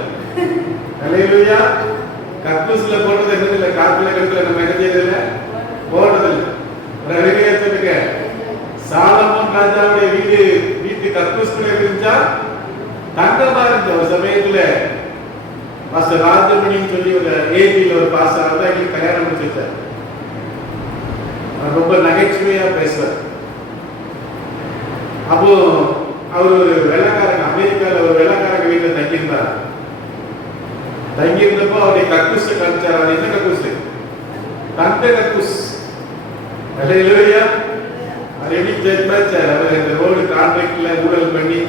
ஹalleluya. கக்கூஸ்ல போடுறது என்ன இல்லை? காப்பில கற்களை நம்ம என்ன செய்யறது இல்லை? போடுறது இல்லை. ஒரு ஹalleluya சொல்லுங்க. சாலமோன் ராஜாவுடைய வீட்டு கக்கூஸ் கூட இருந்துச்சா? தங்கமா இருந்துச்சு. ஒரு சமயத்துல பாஸ்டர் ராஜமணின்னு சொல்லி ஒரு ஏபியில் ஒரு பாஸ்டர் தான் எங்களுக்கு கல்யாணம் முடிச்சு வச்சார். ரொம்ப நகைச்சுவையா பேசுவார். அப்போ அவர் ஒரு வெள்ளக்காரங்க, அமெரிக்காவில் ஒரு வெள்ளக்காரங்க வீட்டில் தங்கியிருந்தார். தங்கியிருந்தப்போ அவருடைய கக்கூஸ் காமிச்சார். அது என்ன கக்கூஸ்? தங்க கக்கூஸ். அல்லேலூயா. அது எப்படி ஜெயிச்சார்? அவர் இந்த ரோடு கான்ட்ராக்ட்ல ஊழல் பண்ணி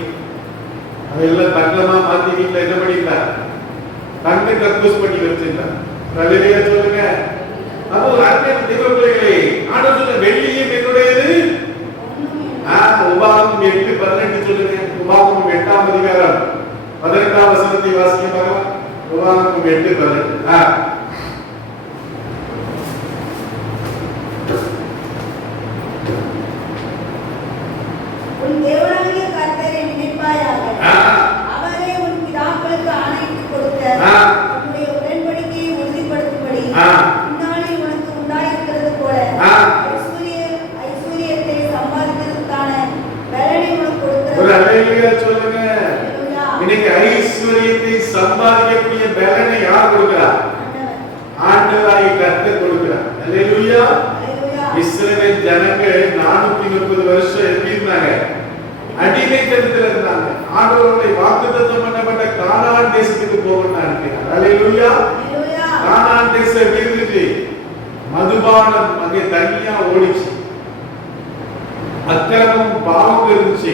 அதெல்லாம் தங்கமா மாத்தி வீட்டில் என்ன பண்ணிட்டார்? தங்க கக்கூஸ் பண்ணி வச்சிருந்தார். அல்லேலூயா சொல்லுங்க. அப்போ அருமையான தேவ பிள்ளைகளே, ஆண்டவர் சொன்ன வெள்ளியும் என்னுடையது. உபாகமம் 8:18 சொல்லுங்க. உபாகமம் 8ஆம் அதிகாரம் 18ஆம் வசனத்தை வாசிக்க பார்க்கலாம். உபாகமம் 8:18. உன் தேவனாகிய கர்த்தரை நினைப்பாயாக. அவரே உன் பிதாக்களுக்கு ஆணையிட்டு கொடுத்த உன்னுடைய உடன்படிக்கையை உறுதிப்படுத்தும்படி இந்நாளில் உனக்கு உண்டாயிருக்கிறது போல ஐஸ்வர்யத்தை சம்பாதிக்கிறதுக்கான பலனை உனக்கு கொடுக்கிறார். ஒரு அல்லேலூயா சொல்லுங்க. இன்னைக்கு ஐஸ்வர்யத்தை சம்பாதிக்கக்கூடிய பலனை யார் கொடுக்கிறார்? ஆண்டவராகிய கர்த்தர் கொடுக்கிறார். அல்லேலூயா. இஸ்ரவேல் ஜனங்கள் 430 வருஷம் எப்படி இருந்தாங்க? அடிமைத்தனத்தில் இருந்தாங்க. ஆண்டவருடைய வாக்குத்தத்தம் பண்ணப்பட்ட கானான் தேசத்துக்கு போகணும்னு அனுப்பினார். அல்லேலூயா. கானான் தேசம் எப்படி இருந்துச்சு? மதுபானம் அங்கே தனியா ஓடிச்சு, அக்கிரமம் பாவம் இருந்துச்சு.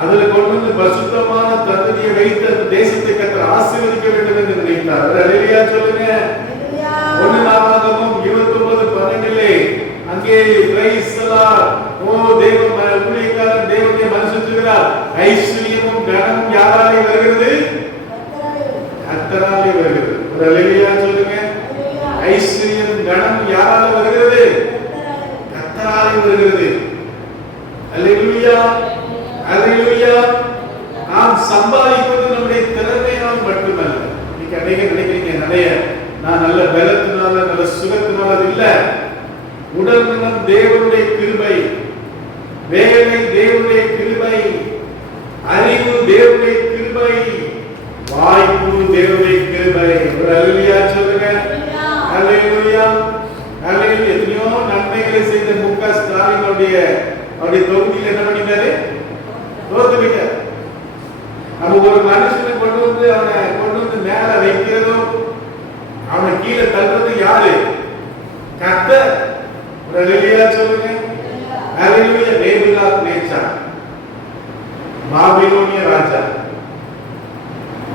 அதுல கொண்டு வந்து பரிசுத்தமான தகுதியை வைத்து அந்த தேசத்தை கர்த்தர் ஆசீர்வதிக்க வேண்டும் என்று நினைத்தார். அல்லேலூயா சொல்லுங்க. 1 நாளாகமம் 29:12 அங்கே பிரைஸ் தி லார்ட். ஓ தேவன் ஊழியக்காரன் தேவனை மனுஷுகிறார். ஐஸ்வரியமும் கனமும் யாராலே வருகிறது? கர்த்தராலே வருகிறது. அல்லேலூயா சொல்லுங்க. ஐஸ்வரியம் கனம் யாரால வருகிறது? கர்த்தராலே வருகிறது. அல்லேலூயா. அல்லேலூயா. நாம் சம்பாதிப்பது நம்முடைய திறமையால் மட்டுமல்ல. இன்னைக்கு அநேக நினைக்கிறீங்க நிறைய நான் நல்ல பலத்தினால நல்ல சுகத்தினால இல்ல. உடல் நலம் தேவனுடைய கிருபை, வேலை தேவனுடைய கிருபை, அறிவு தேவனுடைய கிருபை, வாய்ப்பு தேவனுடைய கிருபை. ஒரு அல்லேலூயா சொல்லுங்க. அல்லேலூயா. அல்லேலூயா. எத்தனையோ நன்மைகளை செய்த முக ஸ்டாலின் அவருடைய தொகுதியில் என்ன பண்ணிட்டாரு? தோத்துவிட்டார். நம்ம ஒரு மனுஷனை கொண்டு வந்து அவனை கொண்டு வந்து மேல வைக்கிறதும் அவனை கீழே தள்ளுறது யாரு? கர்த்தர். ஒரு அல்லேலூயா சொல்லுங்க. அல்லேலூயா. நேபுகாத்நேச்சார் பாபிலோனிய ராஜா,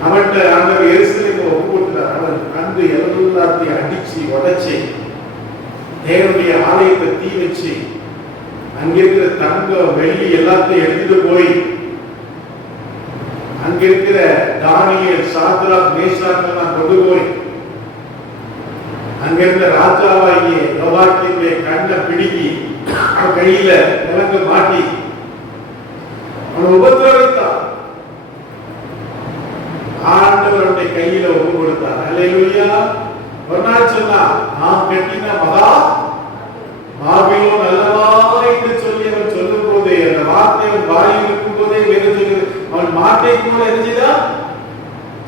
அவன்கிட்ட ஆண்டவர் எருசலேமை ஒப்பு கொடுத்தார். அவன் அந்த எல்லாத்தையும் அடிச்சு உடைச்சு தேவனுடைய ஆலயத்தை தீ வச்சு அங்கிருக்கிற தங்கம் வெள்ளி எல்லாத்தையும் எடுத்துட்டு போய் அங்க இருக்கிற தானியேல் சாத்ராக் மேஷாக்கெல்லாம் கொண்டு போய் அங்க இருந்த ராஜாவாகிய யோவாக்கீமுடைய கண்ணை பிடுங்கி அவன் கையில விலங்கு மாட்டி அவன் உபத்திரவித்தான். ஆண்டவருடைய கையில ஒப்பு கொடுத்தார். அல்லேலூயா. ஒரு நாள் சொன்னா நாம் கட்டின மகா பாபிலோன் அல்லவா என்று சொல்லி அவன் சொல்லும் போதே அந்த வார்த்தை அவன் வாயில் இருக்கும் போதே வேறு சொல்லு அவன் மாட்டை கூட எரிஞ்சுதா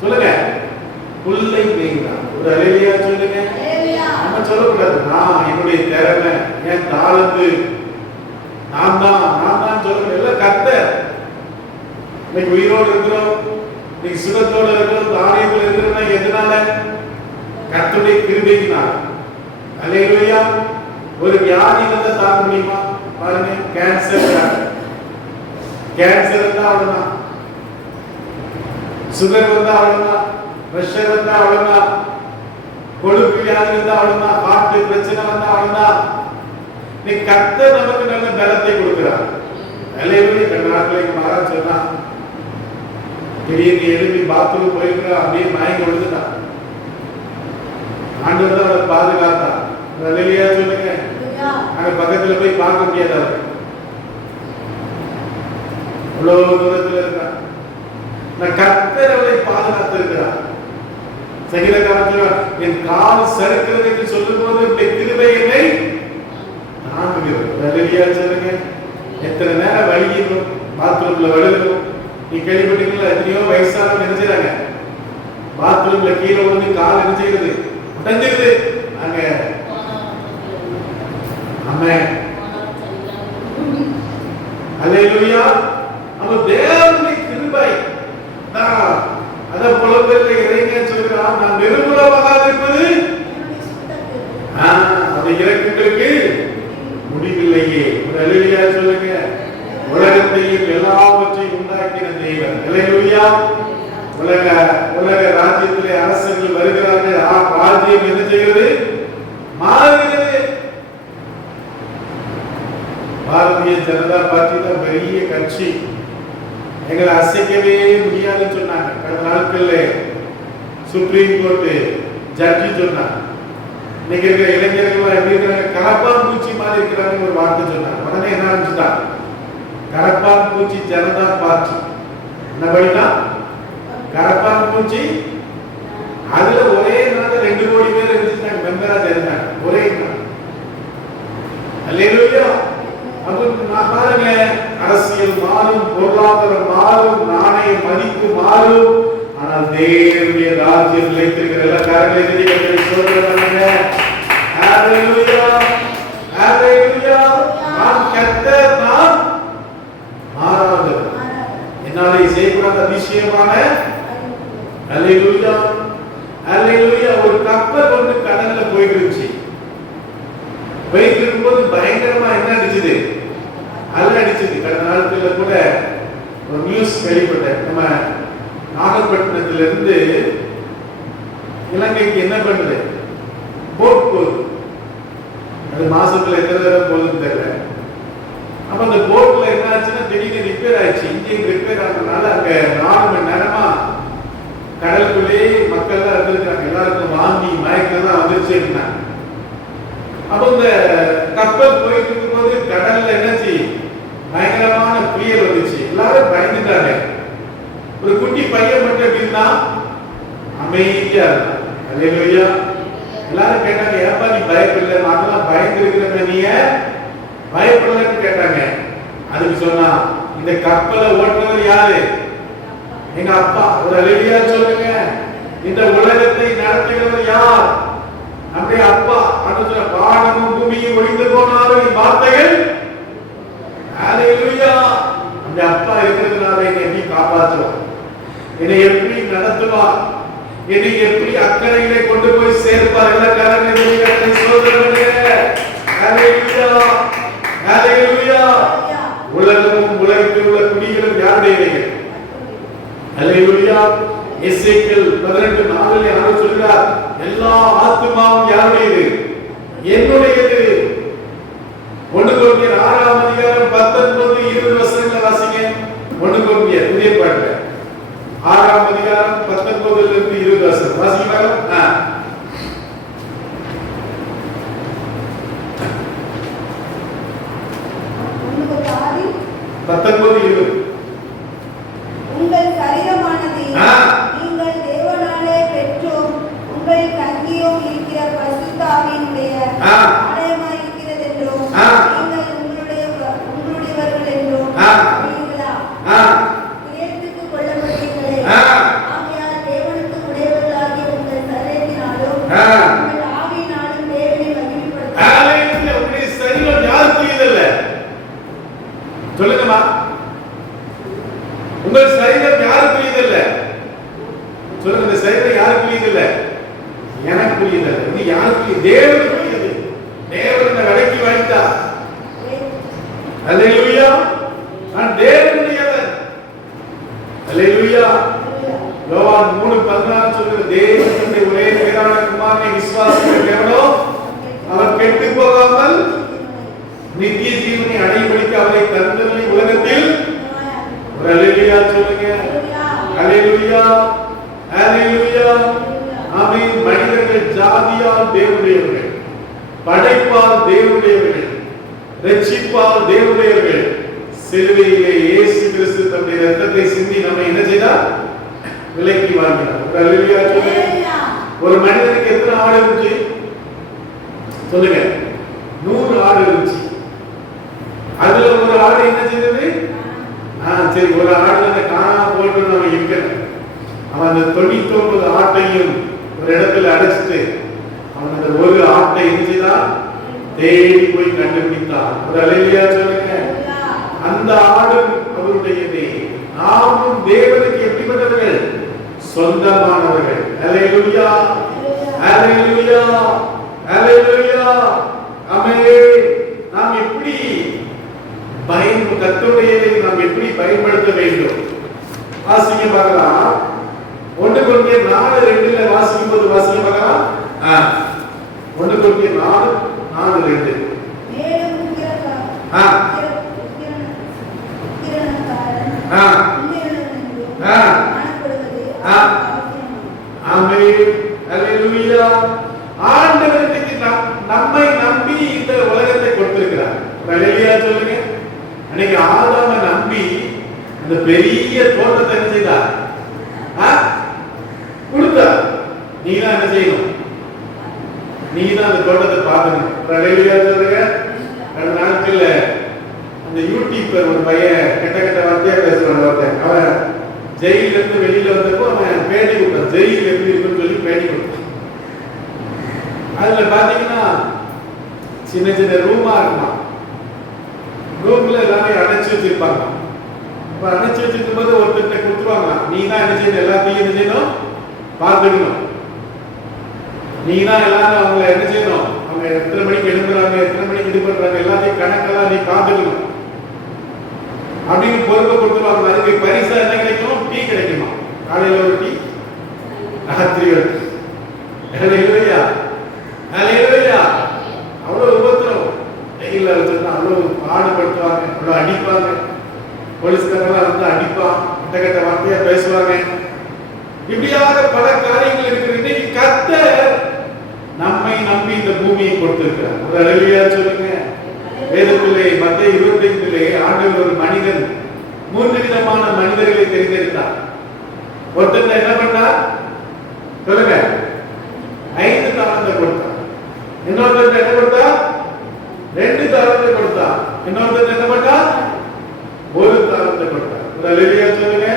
சொல்லுங்க புல்லை மேய்ந்தான். ஒரு அல்லேலூயா சொல்லுங்க. நம்ம சொல்லக்கூடாது நான் என்னுடைய திறமை என் தாளந்து நான் தான் சொல்லக்கூடாது. எல்லாம் கர்த்தர். இன்னைக்கு உயிரோடு இருக்கிறோம், இன்னைக்கு சுகத்தோடு இருக்கிறோம், தானியத்தில் இருக்கிறோம்னா எதனால? கர்த்தருடைய கிருபையினால். அல்லேலூயா. ஒரு வியாதி வந்தா தாங்க முடியுமா? பாருங்க, கேன்சர் இருந்தா அவ்வளவுதான், சுகர் வந்தா அவ்வளவுதான், பிரஷர் வந்தா அவ்வளவுதான், கொழுப்பு வியாதி வந்தா அவ்வளவுதான், ஹார்ட் பிரச்சனை வந்தா அவ்வளவுதான். நீ கர்த்தர் நமக்கு நல்ல பலத்தை கொடுக்கிறார். அல்லேலூயா. கர்நாடகத்துல மகாராஜ் சொன்னா திடீர்னு எழுப்பி பாத்ரூம் போயிருக்கா, அப்படியே மயங்கி விழுந்துட்டான். ஆண்டவர் தான் அவரை பாதுகாத்தா. அல்லேலூயா சொல்லுங்க. அங்க பக்கத்துல போய் பார்க்க முடியாது, அவர் அவ்வளவு தூரத்துல இருக்கா. நான் கர்த்தர் அவரை பாதுகாத்து இருக்கிறார். சங்கீத காலத்துல என் கால் சறுக்கிறது என்று சொல்லும் போது கிருபை என்னை தாங்குகிறது. அல்லேலூயா சொல்லுங்க. எத்தனை நேரம் வலிக்கிறோம், பாத்ரூம்ல வழுகிறோம். நீ கேள்விப்பட்டீங்களா? எத்தனையோ வயசானவங்க என்ன செய்யறாங்க, பாத்ரூம்ல கீழே வந்து கால் என்ன செய்யுது, உடைஞ்சிருது. அங்க ஆமென். அல்லேலூயா. நம்ம அவருடைய இரக்கங்களுக்கு முடிவில்லையே. ஒரு அல்லேலூயா சொல்லுங்க. உலகத்தையும் எல்லாவற்றையும் உண்டாக்கின தேவன். அல்லேலூயா. உலக ராஜ்யத்திலே அரசர்கள் வருகிறார்கள். ராஜ்யம் என்ன செய்கிறது? மாறுகிறது. பாரதிய ஜனதா பார்ட்டி தான் பெரிய கட்சி, எங்களை அசைக்கவே முடியாதுன்னு சொன்னாங்க. கடந்த நாட்கள்ல சுப்ரீம் கோர்ட் ஜட்ஜி சொன்னாங்க, இன்னைக்கு இருக்கிற இளைஞர்கள் எப்படி இருக்கிறாங்க? கரப்பான் பூச்சி மாதிரி இருக்கிறாங்க ஒரு வார்த்தை சொன்னாங்க. உடனே என்ன ஆரம்பிச்சுட்டாங்க? கரப்பான் பூச்சி ஜனதா பார்ட்டி. என்ன பண்ணினா கரப்பான் பூச்சி, அதுல ஒரே நாள் 2 கோடி பேர் இருந்துட்டாங்க, மெம்பரா சேர்ந்தாங்க ஒரே நாள். அல்லேலூயா. அப்ப நான் பாருங்க, அரசியல் மாறும், பொருளாதாரம் மாறும், நாணய மதிப்பு மாறும், ஆனால் தேவனுடைய ராஜ்யம் நிலைத்திருக்கிற எல்லா காரியங்களையும் சொல்றாங்க. ஹalleluya, ஹalleluya. நான் கர்த்தர், நான் மாறாதவர், என்னாலே செய்யக்கூடாத அதிசயமான. ஹalleluya, ஹalleluya. ஒரு கப்பல் ஒன்று கடல்ல போயிட்டு இருந்துச்சு. போயிட்டு இருக்கும்போது பயங்கரமா என்ன அடிச்சது? அலை அடிச்சது. கடந்த நாட்கள்ல கூட ஒரு நியூஸ் கேள்விப்பட்டேன். நம்ம நாகப்பட்டினத்துல இருந்து இலங்கைக்கு என்ன பண்ணுது? போட் போகுது. அது மாசத்துல எத்தனை தடவை போகுதுன்னு தெரியல. அப்ப அந்த போட்ல என்ன ஆச்சுன்னா திடீர்னு ரிப்பேர் ஆயிடுச்சு. இன்ஜின் ரிப்பேர் ஆனதுனால அங்க 4 மணி நேரமா கடலுக்குள்ளே மக்கள் தான் இருந்திருக்காங்க. எல்லாருக்கும் வாங்கி மயக்கம் தான் வந்துருச்சுன்னா, அப்ப இந்த கப்பல் போயிட்டு இருக்கும்போது கடல்ல என்னாச்சு? பயங்கரமான புயல் வந்துச்சு. எல்லாரும் பயந்துட்டாங்க. ஒரு குட்டி பையன் மட்டும் எப்படின்னா அமைதியா இருந்தான். அல்லேலூயா. எல்லாரும் கேட்டாங்க, ஏப்பா நீ பயப்படல? நாங்கெல்லாம் பயந்து இருக்கிற, நீ பயப்படலன்னு கேட்டாங்க. அதுக்கு சொன்னா, இந்த கப்பலை ஓட்டுறவர் யாரு? எங்க அப்பா. ஒரு அல்லேலூயா சொல்லுங்க. இந்த உலகத்தை நடத்துகிறவர் யார்? நம்முடைய அப்பா. அடுத்த வானமும் பூமியும் ஒழிந்து போனாலும் இந்த வார்த்தைகள், ஹalleluya. அந்த அப்பா இருக்கிறதுனால என்னை எப்படி காப்பாற்றுவார், என்னை எப்படி நடத்துவார், என்னை எப்படி அக்கறையிலே கொண்டு போய் சேர்ப்பார். எல்லா காரணங்களை சோதரனே. ஹalleluya, ஹalleluya. உலகமும் உலகத்தில் உள்ள குடிகளும் யாருடையவைகள்? ஹalleluya. எசேக்கியேல் 18:4 ஆண்டு சொல்கிறார், எல்லா ஆத்துமாவும் யாருடையது? என்னுடையது. 1 கொரிந்தியர் 6ஆம் அதிகாரம் 19-20 வசனங்களை வாசிங்க. 1 கொரிந்தியர் புதிய பாட்டுல 6ஆம் அதிகாரம் 19-20 வசனம் வாசிங்க. 19-20. உங்கள் சரீரமானது நீங்கள் தேவனாலே பெற்றோம் உங்கள் தங்கியும் இருக்கிற பரிசுத்த ஆவியினுடைய ஆலயமாய் இருக்கிறது என்றும் நீங்கள் உங்களுடையவர்கள் என்றும் கிரேத்துக்கு கொள்ளப்பட்டீர்களே. ஆகையால் தேவனுக்கு உடையவர்களாகிய உங்கள் சரீரத்தினாலும் உங்கள் ஆவியினாலும் தேவனை மகிமைப்படுத்துங்கள். உங்களுடைய சரீரம் யாருக்குரியதல்ல? சொல்லுங்கம்மா. உங்கள் சரீரம் யாருக்குரியதல்ல? சொல்லுங்க. இந்த சரீரம் யாருக்குரியதல்ல? எனக்குரியதல்ல. இது யாருக்குரியது? தேவனுக்குரியது. தேவன் இந்த விலைக்கு வாங்கிட்டார். அல்லேலூயா. நான் தேவனுடையவன். அல்லேலூயா. யோவான் 3:16 சொல்லுது, தேவன் தம்முடைய ஒரே பேரான குமாரனை விசுவாசிக்கிறவனோ அவன் கெட்டு போகாமல் நித்திய ஜீவனை அடையும்படிக்கு அவரை தந்தருளி உலகத்தில். ஒரு அல்லேலூயா சொல்லுங்க. அல்லேலூயா, அல்லேலூயா. ஆமென். மனிதர்கள் ஜாதியால் தேவனுடையவர்கள், படைப்பால் தேவனுடையவர்கள், ரட்சிப்பால் தேவனுடையவர்கள். சிலுவையிலே இயேசு கிறிஸ்து தம்முடைய இரத்தத்தை சிந்தி நம்மை என்ன செய்தார்? விலைக்கு வாங்கினார். ஒரு அல்லேலூயா சொல்லுங்க. ஒரு மனிதனுக்கு எத்தனை ஆடு இருந்துச்சு? சொல்லுங்க. 100 ஆடு இருந்துச்சு. அதுல ஒரு ஆடு என்ன செய்தது? சரி, ஒரு ஆடு அந்த காணாம போட்டு அவன் இருக்கணும். அவன் அந்த 99 ஆட்டையும் ஒரு இடத்துல அடைச்சிட்டு அவன் அந்த ஒரு ஆட்டை என்ன செய்தான்? தேடி போய் கண்டுபிடித்தான். ஒரு அல்லேலூயா சொல்லுங்க. அந்த ஆடு அவருடையது. நாமும் தேவனுக்கு எப்படிப்பட்டவர்கள்? சொந்தமானவர்கள். அல்லேலூயா, அல்லேலூயா, அல்லேலூயா. எப்படி பயன்படுத்த வேண்டும். வாசிங்க பார்க்கலாம். 1 கொரிந்தியர் 4:2 வாசிக்கும் போது வாசிங்க பார்க்கலாம். 1 கொரிந்தியர் 4:2. மேலும் ஆண்டவருக்கு நம்மை நம்பி இந்த உலகத்தை கொடுத்திருக்கிறார். ஹல்லேலூயா சொல்லுங்க. அன்னைக்கு ஆதாம நம்பி அந்த பெரிய தோட்டத்தை என்ன செய்தார்? கொடுத்தார். நீ தான் என்ன செய்யணும்? நீ தான் அந்த தோட்டத்தை பார்க்கணும். ஹல்லேலூயா சொல்லுங்க. அந்த நாட்கள்ல அந்த யூடியூபர் ஒரு பையன் கெட்ட வார்த்தையா பேசுறான். ஒருத்தன் அவன் ஜெயில இருந்து வெளியில வந்தப்போ அவன் பேட்டி கொடுத்தான். ஜெயில எப்படி இருக்குன்னு சொல்லி பேட்டி கொடுத்தான். அதுல பாத்தீங்கன்னா சின்ன சின்ன ரூமா இருக்குமா. ரூம்ல எல்லாமே அடைச்சு வச்சிருப்பாங்க. அப்ப அடைச்சு வச்சிருக்கும் போது ஒருத்தர்கிட்ட கொடுத்துருவாங்க. நீ தான் என்ன செய்யணும்? எல்லாத்தையும் என்ன செய்யணும்? பார்த்துக்கணும். நீ தான் எல்லாரும் அவங்களை என்ன செய்யணும்? அவங்க எத்தனை மணிக்கு எழுந்துறாங்க, எத்தனை மணிக்கு இது பண்றாங்க, எல்லாத்தையும் கணக்கெல்லாம் நீ பார்த்துக்கணும் அப்படின்னு பொறுப்பை கொடுத்துருவாங்க. அதுக்கு பரிசா என்ன கிடைக்கும்? டீ கிடைக்குமா? காலையில ஒரு டீ, ராத்திரி ஒரு டீ. இல்லையா? இல்லையா? அவ்வளவு உபத்திரம். வெயில வச்சிருந்தா அவ்வளவு பாடுபடுத்துவாங்க, அவ்வளவு அடிப்பாங்க. போலீஸ்காரெல்லாம் வந்து அடிப்பான், கெட்ட வார்த்தையா பேசுவாங்க. இப்படியாக பல காரியங்கள் இருக்கு. இன்னைக்கு கர்த்தர் நம்மை நம்பி இந்த பூமியை கொடுத்திருக்கிறார். ஹல்லேலூயா சொல்லுங்க. வேதத்திலே மத்தேயு 25 ஆண்டவர் ஒரு மனிதன் 3 விதமான மனிதர்களை தெரிந்தெடுத்தார். ஒருத்தர் என்ன பண்ணார் சொல்லுங்க? 5 தாலந்தை கொடுத்தார். இன்னொருத்தர் என்ன கொடுத்தார்? 2 தாலந்தை கொடுத்தார். இன்னொருத்தர் என்ன பண்ணார்? 1 தாலந்தை கொடுத்தார். ஹல்லேலூயா சொல்லுங்க.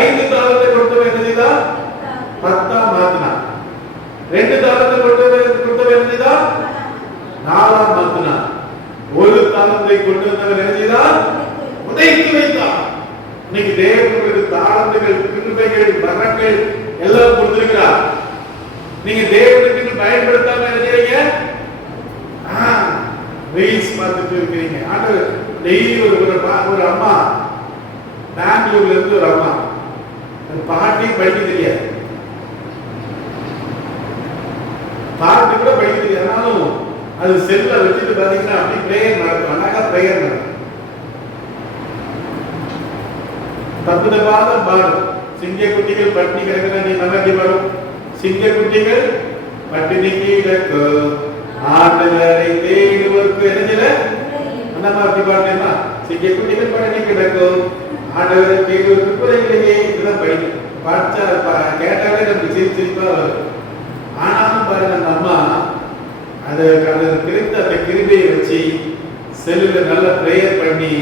5 தாலந்தை கொடுத்தவன் என்ன செய்தார்? 10 மாத்தினார். 2 தாலந்தை கொடுத்தவன் என்ன செய்தார்? 4 மாத்தினார். 1 தாலந்தை கொண்டு வந்தவன் என்ன செய்தார்? உடைத்து வைத்தார். இன்னைக்கு தேவனுக்கு தாளந்துகள், கிருபைகள், வரங்கள் எல்லாம் கொடுத்திருக்கிறார். நீங்க தேவனுக்கு பயன்படுத்தாம என்ன செய்றீங்க? ரீல்ஸ் பார்த்துட்டு இருக்கீங்க. ஆண்டவர் டெய்லி ஒரு அம்மா பெங்களூர்ல இருந்து ஒரு அம்மா பாட்டி படிக்க தெரியாது, பாட்டு கூட படிக்க தெரியாது. ஆனாலும் அது செல்ல வச்சுட்டு பாத்தீங்கன்னா அப்படி பிரேயர் நடக்கும். அழகா பிரேயர் நடக்கும். தப்பு தப்பாத பாடும். சிங்க குட்டிகள் பட்டினி கிடக்கிற நீ நம்பி பாடும். சிங்க குட்டிகள் பட்டினிக்கு கிடக்கும், ஆண்டவரை தேடுவோருக்கு என்ன அந்த மாதிரி பாடுனா சிங்க குட்டிகள் பட்டினி கிடக்கும், ஆண்டவரை தேடுவோருக்கு குறையிலேயே இதுதான் படிக்கும். படிச்சா கேட்டாலே நமக்கு சிரிப்பா வரும். ஆனாலும் பாருங்க அந்த அம்மா அது கிடைத்த அந்த கிருபையை வச்சு செல்லுல நல்ல பிரேயர் பண்ணி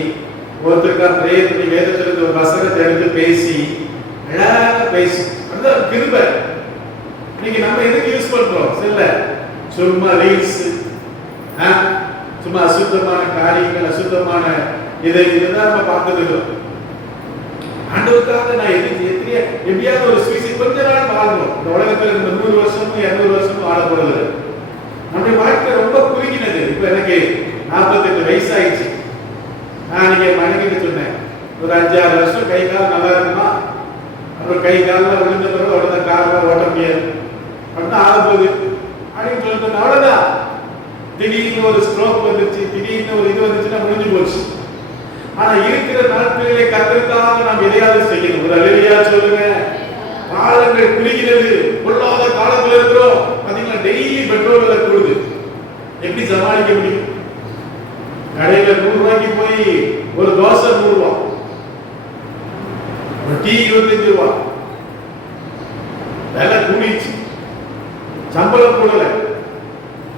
ஒருத்தருக்கா பிரேயர் பண்ணி வேதத்திலிருந்து ஒரு வசனத்தை எடுத்து பேசி அழகாக பேசி அதுதான் கிருபை. இன்னைக்கு நம்ம எதுக்கு யூஸ் பண்றோம்? செல்ல சும்மா ரீல்ஸ், சும்மா அசுத்தமான காரியங்கள், அசுத்தமான இதுதான் நம்ம பார்த்துட்டு. ஆண்டவருக்காக நான் எப்படியாவது ஒரு சுவிசி கொஞ்ச நாள் வாழணும். இந்த உலகத்துல 100 வருஷமும் 200 வருஷமும் வாழ போறது. நம்முடைய வாழ்க்கை ரொம்ப குறுகினது. இப்ப எனக்கு 48 வயசு ஆயிடுச்சு. நான் இன்னைக்கு மனைவிட்டு சொன்னேன், ஒரு 5-6 வருஷம் கை கால் நல்லா இருக்குமா, அப்புறம் கை காலில் விழுந்த பிறகு உடனே காரில் ஓட்ட முடியாது அப்படின்னா ஆக போகுது அப்படின்னு சொல்லிட்டு அவ்வளவுதான். திடீர்னு ஒரு ஸ்ட்ரோக் வந்துருச்சு, திடீர்னு ஒரு இது வந்துச்சுன்னா முடிஞ்சு போச்சு. ஆனா இருக்கிற நாட்களிலே கர்த்தருக்காக நாம் எதையாவது செய்யணும். ஒரு அல்லேலூயா சொல்லுங்க. காலங்கள் குறுகிறது, பொல்லாத காலத்துல இருக்கிறோம். பாத்தீங்களா, டெய்லி பெட்ரோல் விலை கூடுது. எப்படி சமாளிக்க முடியும்? கடையில 100 ரூபாய்க்கு போய் ஒரு தோசை 100 ரூபாய், ஒரு டீ 25 ரூபாய். விலை கூடிச்சு, சம்பளம் கூடல,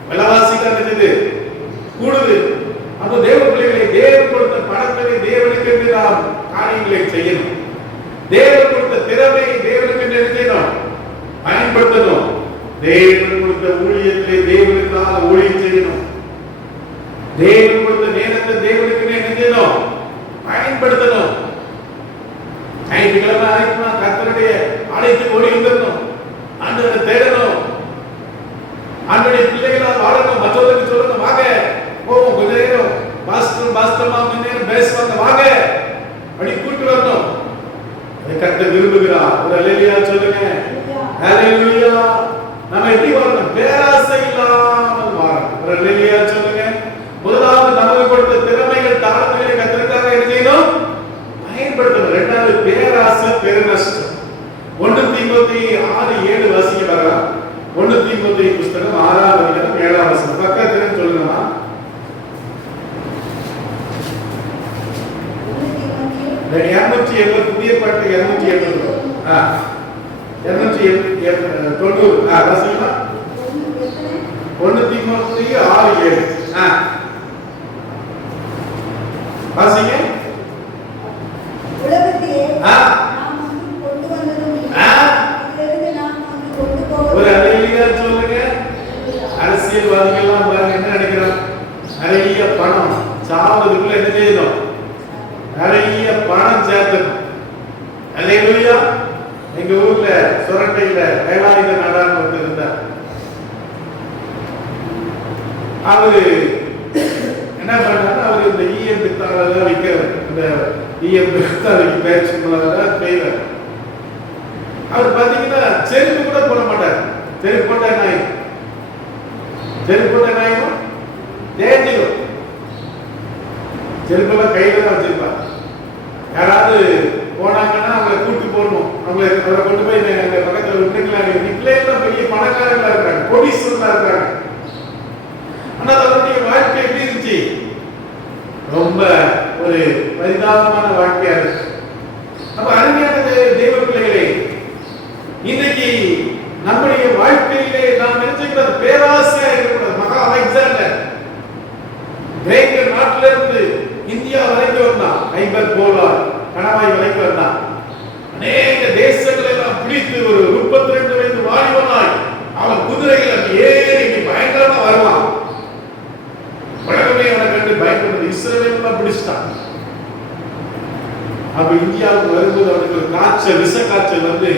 விலைவாசி தான் இருக்குது கூடுது. அப்போ தேவ பிள்ளைகளை தேவன் கொடுத்த பணத்தை தேவனுக்கு என்று நாம் காரியங்களை செய்யணும். தேவன் கொடுத்த திறமை தேவனுக்கு என்று செய்யணும், பயன்படுத்தணும். தேவன் கொடுத்த ஊழியத்திலே தேவனுக்காக ஊழியம் செய்யணும். தேவன் கொடுத்த நேரத்தை தேவனுக்கு என்ன செய்யணும், பயன்படுத்தணும். ஞாயிற்றுக்கிழமை ஆயிடுச்சுனா கர்த்தருடைய ஆலயத்துக்கு ஓடி வந்துடணும், ஆண்டவரை தேடணும், ஆண்டவருடைய பிள்ளைகளால் வாழணும். மற்றவர்களுக்கு சொல்லணும், வாங்க போவோம் கொஞ்ச நேரம் பாஸ்டர்மா கொஞ்ச நேரம் பேசுவாங்க, வாங்க 290 வாசிங்களா? 1 தீமோத்தேயு 6:7 வாசிங்க. உலகத்திலே ஆ. நாம் ஒன்றும் கொண்டு வந்ததும் இல்லை. இதிலிருந்து நாம் ஒன்று கொண்டு ஒரு போவதும் அலையிலியா சொல்லுங்க. அரசியல்வாதிகள்லாம் பாருங்க என்ன நினைக்கிறாங்க, நிறைய பணம் சாவதுக்குள்ள என்ன செய்யணும், நிறைய பணம் சேர்த்தணும். அல்லேலூயா. எங்க ஊர்ல சுரண்டையில வேலாயுத நாடான்னு ஒருத்தர் இருந்தார். அவரு என்ன பண்ணாரு, அவரு இந்த ஈயம் பித்தாளெல்லாம் விற்கிறார். இந்த ஈயம் பித்தாளைக்கு பேர் சொன்னதான் செய்வார். அவர் பாத்தீங்கன்னா செருப்பு கூட போட மாட்டார். செருப்பு போட்ட நாயம், செருப்பு போட்ட நாயம் தேஞ்சிடும். செருப்பெல்லாம் கையில தான் வச்சிருப்பார். யாராவது போனாங்கன்னா அவங்களை கூட்டு போடணும், அவங்களை கொண்டு போய் அங்க பக்கத்துல விட்டுக்கலாம். நிக்கலாம், பெரிய பணக்காரங்களா இருக்காங்க, கோடீஸ்வரங்களா இருக்காங்க. ஆனா அவருடைய வாழ்க்கை எப்படி இருந்துச்சு, ரொம்ப ஒரு பரிதாபமான வாழ்க்கையா இருக்கு. அப்ப அருமையான தெய்வ பிள்ளைகளே, இன்றைக்கு நம்முடைய வாழ்க்கையிலே நாம் நினைச்சுக்கிற பேராசையா இருக்கக்கூடாது. மகா அலெக்சாண்டர் கிரேக்க நாட்டில இருந்து இந்தியா வரைக்கும் வந்தான். 50 போலார் கணவாய் வரைக்கும் வந்தான். அநேக தேசங்களை எல்லாம் பிடித்து ஒரு 32 வயது வாலிபனாய் அவன் குதிரையில் ஏறி பயங்கரமா வருவான். உலகமே அவனை கண்டு பயன்படுது. இஸ்ரவேல் எல்லாம் பிடிச்சிட்டான். அப்ப இந்தியாவுக்கு வரும்போது அவனுக்கு ஒரு காய்ச்சல், விஷ காய்ச்சல் வந்து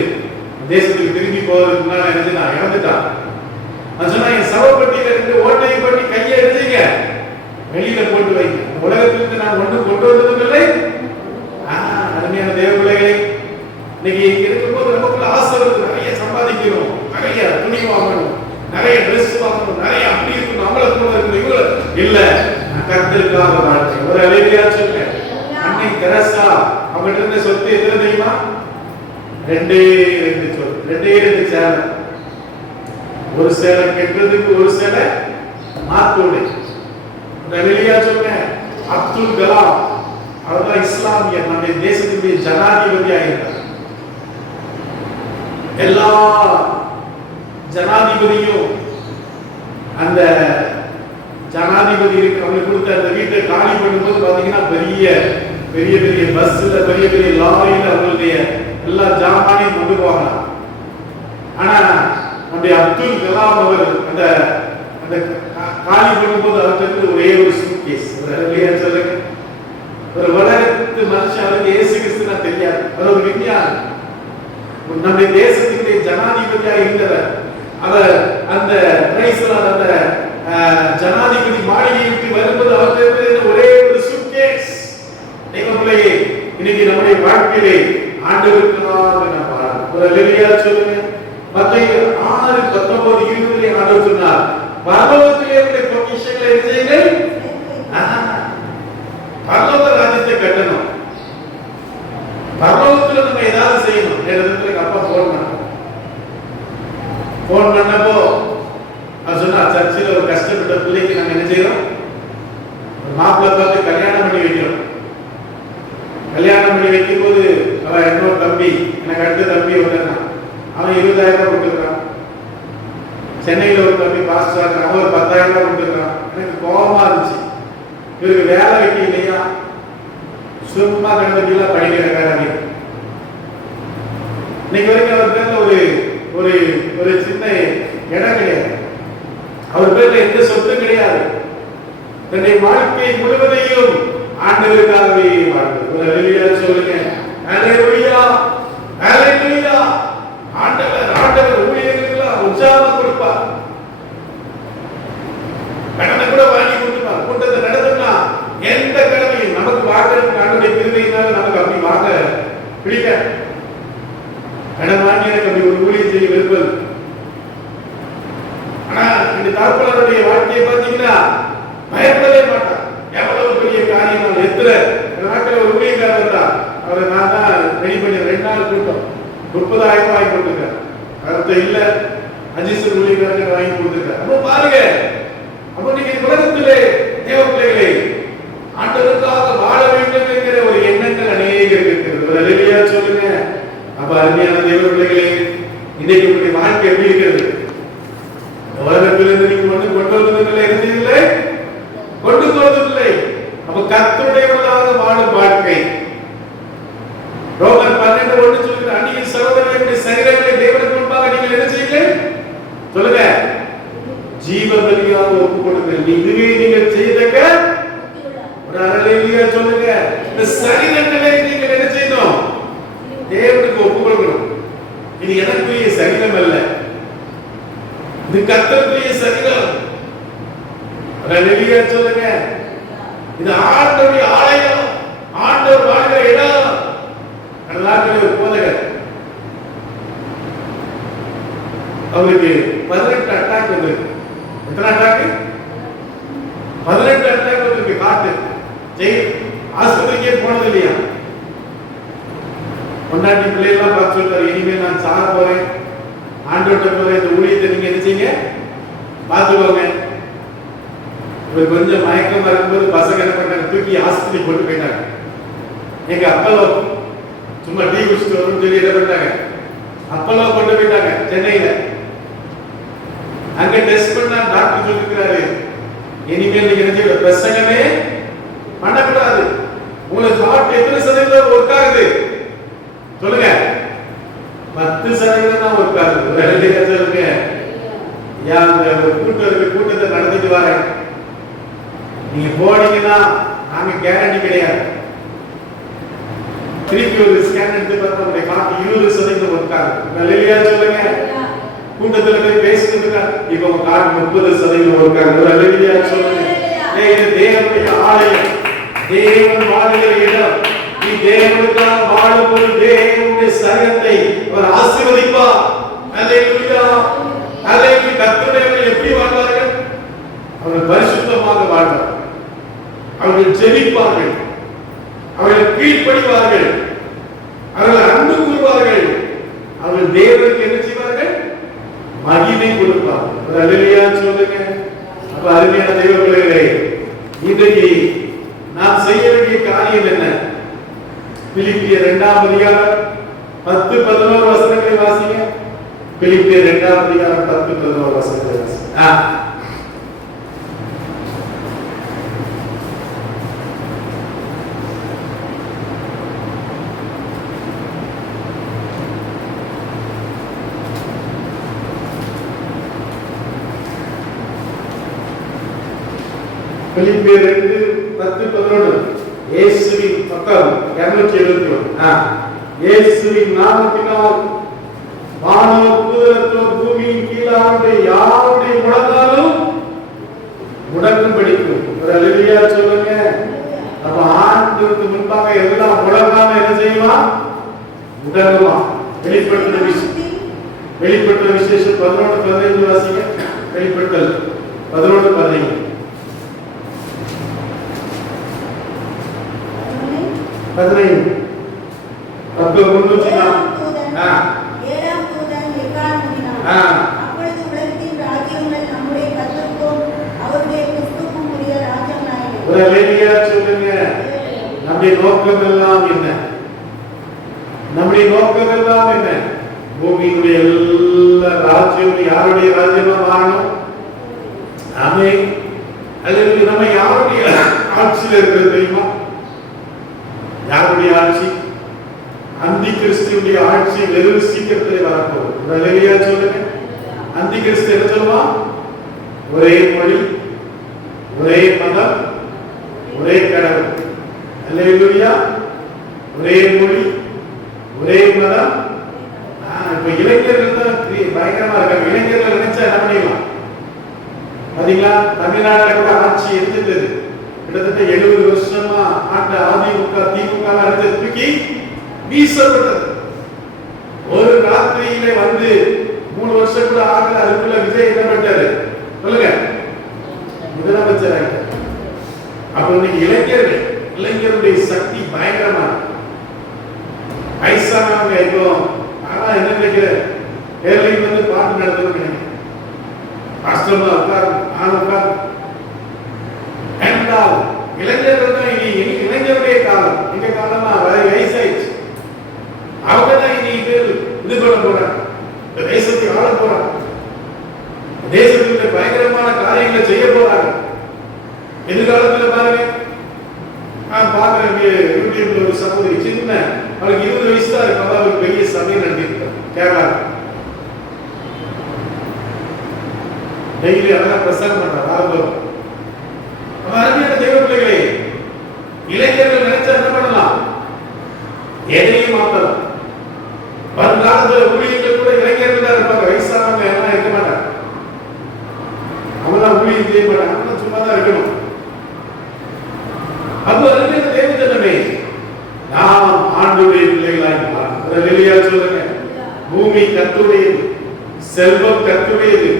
தேசத்துக்கு திரும்பி போறதுக்கு முன்னால நினைச்சுட்டான், இறந்துட்டான். நான் சொன்னா என் சவப்பட்டியில 2 ஓட்டையை பண்ணி கையை எடுத்துங்க, வெளியில போட்டு வைங்க. உலகத்திலிருந்து நான் ஒன்றும் கொண்டு வந்ததும் இல்லை. அருமையான தேவ பிள்ளைகளே, இன்னைக்கு இங்க இருக்கும்போது நமக்குள்ள ஆசை வருது, நிறைய சம்பாதிக்கணும், நிறைய துணி வாங்கணும், நிறைய ட்ரெஸ் வாங்கணும், நிறைய அப்படி இருக்கணும், நம்மள கூட இருக்கணும். இவ்வளவு இல்ல, கர்த்தருக்காக வாழ்க்கை. ஒரு அலையிலையா சொல்லுங்க. அன்னை தெரசா அவங்ககிட்ட இருந்த சொத்து எத்தனை தெரியுமா? 2 சொத்து, 2 சேலை. ஒரு சேலை கெட்டதுக்கு ஒரு சேலை மாத்தோடு. அலையிலையா சொல்லுங்க. அப்துல் கலாம் அவர்தான் இஸ்லாமிய நம்முடைய தேசத்துடைய ஜனாதிபதியாக இருந்தார். எல்லா ஜனாதிபதியும் அந்த ஜனாதிபதி அவங்களுக்கு கொடுத்த அந்த வீட்டை காலி பண்ணும்போது பாத்தீங்கன்னா பெரிய பெரிய பெரிய பஸ்ல, பெரிய பெரிய லாரியில அவங்களுடைய எல்லா ஜாமானையும் கொண்டு போவாங்க. ஆனா நம்முடைய அப்துல் கலாம் அவர் அந்த அந்த காலி பண்ணும்போது அவருக்கு ஒரே ஒரு சூட்கேஸ். சொல்லுங்க, ஒரு வளர்த்து மனுஷன் அவருக்கு இயேசு கிறிஸ்துனா தெரியாது. அவர் ஒரு விஞ்ஞானி, நம்முடைய தேசத்தினுடைய ஜனாதிபதியாக இருந்தவர். அவர் அந்த அந்த ஜனாதிபதி மாளிகைக்கு வரும்போது அவருக்கு ஒரே ஒரு சூட்கேஸ். பிள்ளையே, இன்னைக்கு நம்முடைய வாழ்க்கையிலே ஆண்டவருக்காக நாம் வாழணும். ஒரு அல்லேலூயா சொல்லுங்க. மத்தேயு 6:19-20 ஆண்டவர் சொன்னார், பரலோகத்திலே உள்ள பொக்கிஷங்களை செய்யுங்கள், பரலோக ராஜ்யத்தை கட்டணும். பரலோகத்துல நம்ம ஏதாவது செய்யணும். எனக்கு அப்பா போன் பண்ணப்போ அவர் சொன்னா, சர்ச்சில் ஒரு கஷ்டப்பட்ட பிள்ளைக்கு நாங்க என்ன செய்யறோம், மாப்பிள்ளை பார்த்து கல்யாணம் பண்ணி வைக்கிறோம். கல்யாணம் பண்ணி வைக்கும் போது அவன் இன்னொரு தம்பி, எனக்கு அடுத்த தம்பி ஒருத்தன், அவன் 20,000 ரூபாய் கொடுத்துருக்கான். சென்னையில ஒரு தம்பி பாஸ்டர், அவன் ஒரு 10,000 ரூபாய் கொடுத்துருக்கான். எனக்கு கோபமா இருந்துச்சு, இவருக்கு வேலை வைக்க இல்லையா, சும்மா கணபதியெல்லாம் படிக்கிற காரணி. இன்னைக்கு வரைக்கும் அவர் பேர்ல ஒரு ஒரு ஒரு சின்ன இடம் கிடையாது, அவர் பேர்ல எந்த சொத்தும் கிடையாது. தன்னுடைய வாழ்க்கை முழுவதையும் ஆண்டவருக்காகவே வாழ்ந்தது. ஒரு அல்லேலூயா சொல்லுங்க. அல்லேலூயா, அல்லேலூயா. ஆண்டவர் ஆண்டவர் ஊழியர்களுக்கு உற்சாகம் கொடுப்பார். கடனை கூட வாங்கி கொடுப்பார். கூட்டத்தை நடத்தினா எந்த கடமையும் நமக்கு வாங்குறதுக்கு ஆண்டவருடைய கிருபையினால நமக்கு அப்படி வாங்க பிடிக்க. கடன் வாங்கி எனக்கு அப்படி ஒரு ஊழியம் செய்ய விருப்பது. ஆனா இந்த தாழ்ப்பாளருடைய வாழ்க்கையை பார்த்தீங்கன்னா பயப்படவே மாட்டார். எவ்வளவு பெரிய காரியம், எத்தனை நாட்கள் ஒரு ஊழியக்காரர் இருந்தார். அவரை நான் தான் ரெடி பண்ணி 2 நாள் கூட்டம் 30,000 ரூபாய் கொடுத்துருக்காரு. அர்த்தம் இல்ல, அஜிஸ்டர் ஊழியக்காரங்க வாங்கி கொடுத்துருக்காரு. அப்போ பாருங்க, அப்போ நீங்க உலகத்திலே தேவ பிள்ளைகளை ஆண்டவருக்காக வாழ வேண்டும் என்கிற ஒரு எண்ணங்கள் அநேகருக்கு இருக்கிறது. ஒரு அல்லேலூயா சொல்லுங்க. அப்ப அருமையான அப்ப கர்த்தருடையவர்களாக வாழும் வாழ்க்கை. ரோமர் 12:1 சொல்லுங்க, அந்நிய சகோதரர்களுடைய சரீரங்களை தேவனுக்கு முன்பாக நீங்கள் என்ன செய்யுங்கள் சொல்லுங்க, ஜீவ பலியாக ஒப்புக் கொடுங்கள். இதுவே நீங்கள் செய்தக்க ஒரு அல்லேலூயா சொல்லுங்க. இந்த சரீரங்களை நீங்கள் என்ன செய்யணும், தேவனுக்கு ஒப்புக் கொடுக்கணும். இது எனக்குரிய சரீரம் அல்ல, இது கர்த்தருடைய சரீரம். அல்லேலூயா சொல்லுங்க. இது ஆண்டவருடைய ஆலயம், ஆண்டவர் வாழ்கிற இடம். நாட்டில் ஒரு போதகர், அவருக்கு 18 அட்டாக் வந்திருக்கு. எத்தனை அட்டாக்? 18 அட்டாக் வந்திருக்கு. காட்டு ஆஸ்பத்திரிக்கே போனது இல்லையா. பொண்டாட்டி பிள்ளைலாம் பார்த்து சொல்றாரு, இனிமேல் நான் சாக போறேன், ஆண்டவர்கிட்ட போறேன், இந்த ஊழியத்தை நீங்க என்ன செய்யுங்க பார்த்துக்கோங்க. இவர் கொஞ்சம் மயக்கமா இருக்கும்போது பசங்க என்ன பண்ணாங்க, தூக்கி ஆஸ்பத்திரி கொண்டு போயிட்டாங்க. எங்க அப்பலோ சும்மா டீ குடிச்சிட்டு வரும்னு சொல்லி என்ன பண்ணிட்டாங்க, அப்பலோ கொண்டு போயிட்டாங்க சென்னையில. அங்க டெஸ்ட் பண்ணா டாக்டர் சொல்லிருக்கிறாரு, இனிமேல் நீங்க என்ன செய்ய பிரசங்கமே பண்ணக்கூடாது. உங்களுக்கு ஹார்ட் எத்தனை சதவீதம் ஒர்க் ஆகுது சொல்லுங்க? 10% தான் ஒர்க் ஆகுது. சொல்லுங்க. கூட்டத்தை நடந்துட்டு வரேன், நீங்க போனீங்கன்னா நாங்க கேரண்டி கிடையாது. திருப்பி ஒரு ஸ்கேன் எடுத்து பார்த்தா உங்களுடைய ஹார்ட் 20% ஒர்க் ஆகுது. அல்லேலூயா சொல்லுங்க. கூட்டத்துல போய் பேசிட்டு இருக்கா, இப்ப உங்க ஹார்ட் 30% ஒர்க் ஆகுது. அல்லேலூயா சொல்லுங்க. இது தேவனுடைய ஆலயம், தேவன் வாழுகிற இடம். நீ தேவனுக்காக வாழும் போது தேவனுடைய சரீரத்தை அவர் ஆசீர்வதிப்பார். அல்லேலூயா அல்லேலூயா. கர்த்தருடையவர்கள் எப்படி வாழ்வார்கள்? அவர்கள் பரிசுத்தமாக வாழ்வார்கள், அவர்கள் ஜெபிப்பார்கள், அவர்கள் கீழ்ப்படிவார்கள், அவர்கள் அன்பு கூறுவார்கள், அவர்கள் தேவனுக்கு என்ன செய்வார்கள்? மகிமை கொடுப்பார்கள். அல்லேலூயா சொல்லுங்க. அப்ப அருமையான தெய்வ பிள்ளைகளே, இன்றைக்கு நாம் செய்ய வேண்டிய காரியம் என்ன? பிலிப்பியர் 2ஆம் அதிகாரம் 10-11 வசனங்களை வாசிங்க. பிலிப்பியர் 2ஆம் அதிகாரம் 10-11 வசனங்களை வாசிங்க. பிலிப்பியர் 2:10-11. இயேசுவின் பக்கம் 271. இயேசுவின் நாமத்தினால் வானோ பூதலத்தோ பூமியின் கீழாருடைய யாருடைய முழங்காலும் முடக்கும் படிக்கும். ஒரு அல்லேலூயா சொல்லுங்க. அப்ப ஆண்டவருக்கு முன்பாக எல்லாம் முடங்காம என்ன செய்யுமா? முடங்குமா. வெளிப்படுத்தின விசேஷம் 11-15 வாசிங்க. வெளிப்படுத்தல் 11-15. 15. அப்போ முன்னூத்தி ஏழாம் தூதன் எக்காளம் ஊதினான். அப்பொழுது உலகத்தின் ராஜ்யங்கள் நம்முடைய கர்த்தருக்கும் அவருடைய கிறிஸ்துவுக்கும் உரிய ராஜ்யங்களாயின. ஒரு அல்லேலூயா சொல்லுங்க. நம்முடைய நோக்கம் எல்லாம் என்ன? நம்முடைய நோக்கம் எல்லாம் என்ன? பூமியினுடைய எல்லா ராஜ்யம் யாருடைய ராஜ்யமா மாறணும்? ஆமென். அல்லேலூயா. நம்ம யாருடைய ஆட்சியில் இருக்கிறது தெரியுமா? யாருடைய ஆட்சி? அந்தி கிறிஸ்துவுடைய ஆட்சி வெறும் சீக்கிரத்திலே வரப்போகுது. அல்லேலூயா சொல்லுங்க. அந்தி கிறிஸ்து என்ன சொல்லுவான்? ஒரே மொழி, ஒரே மதம், ஒரே கடவுள். அல்லேலூயா. ஒரே மொழி, ஒரே மதம். இப்ப இளைஞர்கள் தான் பயங்கரமா இருக்காங்க. இளைஞர்கள் நினைச்சா என்ன பண்ணிடலாம்? பாத்தீங்களா, தமிழ்நாட்டுல கூட ஆட்சி இருந்தது. கிட்டத்தட்ட 70 வருஷமா அதிமுக திமுக அடுத்த தூக்கி வீசப்பட்டது. ஒரு ராத்திரியிலே வந்து 3 வருஷம் கூட ஆகல. அதுக்குள்ள விஜய் என்ன பண்ணிட்டாரு சொல்லுங்க? முதலமைச்சர் ஆகிட்டார். அப்ப இன்னைக்கு இளைஞருடைய சக்தி பயங்கரமா. வயசானவங்க இப்போ ஆனா என்ன நினைக்கிறேன், ஏர்லைன் வந்து பாட்டு நடத்தணும் நினைக்கிறேன். கஷ்டமா உட்கார் நான் உட்கார். இளைஞர்கள் தான் இனி இளைஞருடைய காலம். எங்க காலமா வயசாயிடுச்சு. அவங்க தான் இனி இது பண்ண போறாங்க, தேசத்தை ஆள போறாங்க, தேசத்துக்கு பயங்கரமான காரியங்களை செய்ய போறாங்க. எதிர்காலத்தில் பாருங்க பாக்குறேன் யூடியூப்ல ஒரு சகோதரி சின்ன அவளுக்கு 20 வயசு தான் இருக்கு. அவளுக்கு பெரிய சபையை நடத்திருக்காங்க கேரளா. டெய்லி அழகா பிரசங்கம் பண்றாங்க. ஆரம்பம் அருமையான தெய்வ பிள்ளைகளே, இளைஞர்கள் நினைச்சா என்ன பண்ணலாம்? எதையும் மாற்றலாம். வருங்காலத்துல ஊழியர்கள் கூட இளைஞர்கள் தான் இருப்பாங்க. வயசானவங்க எல்லாம் இருக்க மாட்டாங்க. அவங்களாம் ஊழியம் செய்ய மாட்டாங்க. அவங்க சும்மா தான் இருக்கணும். அப்போ அருமையான தேவ ஜனமே, நாம் ஆண்டவருடைய பிள்ளைகளாய் மாறணும். வெளியா சொல்லுங்க. பூமி கர்த்தருடையது, செல்வம் கர்த்தருடையது,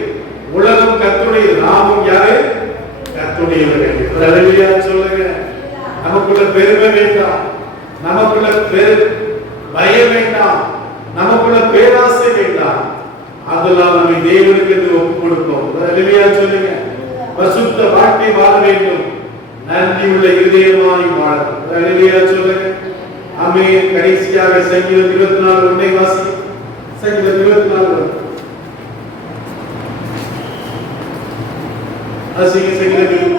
உலகம் கர்த்தருடையது. நாமும் யாரு? கர்த்தருடையவர்கள். வெளியா சொல்லுங்க. நமக்குள்ள பெருமை வேண்டாம், நமக்குள்ள பயம் வேண்டாம், நமக்குள்ள பேராசை வேண்டாம். அதெல்லாம் நம்மை தேவனுக்கு என்று ஒப்புக் கொடுப்போம். வெளியா சொல்லுங்க. பரிசுத்த வாழ்க்கை வாழ வேண்டும், நன்றி உள்ள இருதயமாய் வாழணும். வெளியா சொல்லுங்க. ஆமென். கடைசியாக சங்கீதம் 24 ஒன்றை வாசி. சங்கீதம் 24 வாசிங்க. சங்கீதம்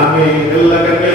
ஆமென். எல்லா கண்கள்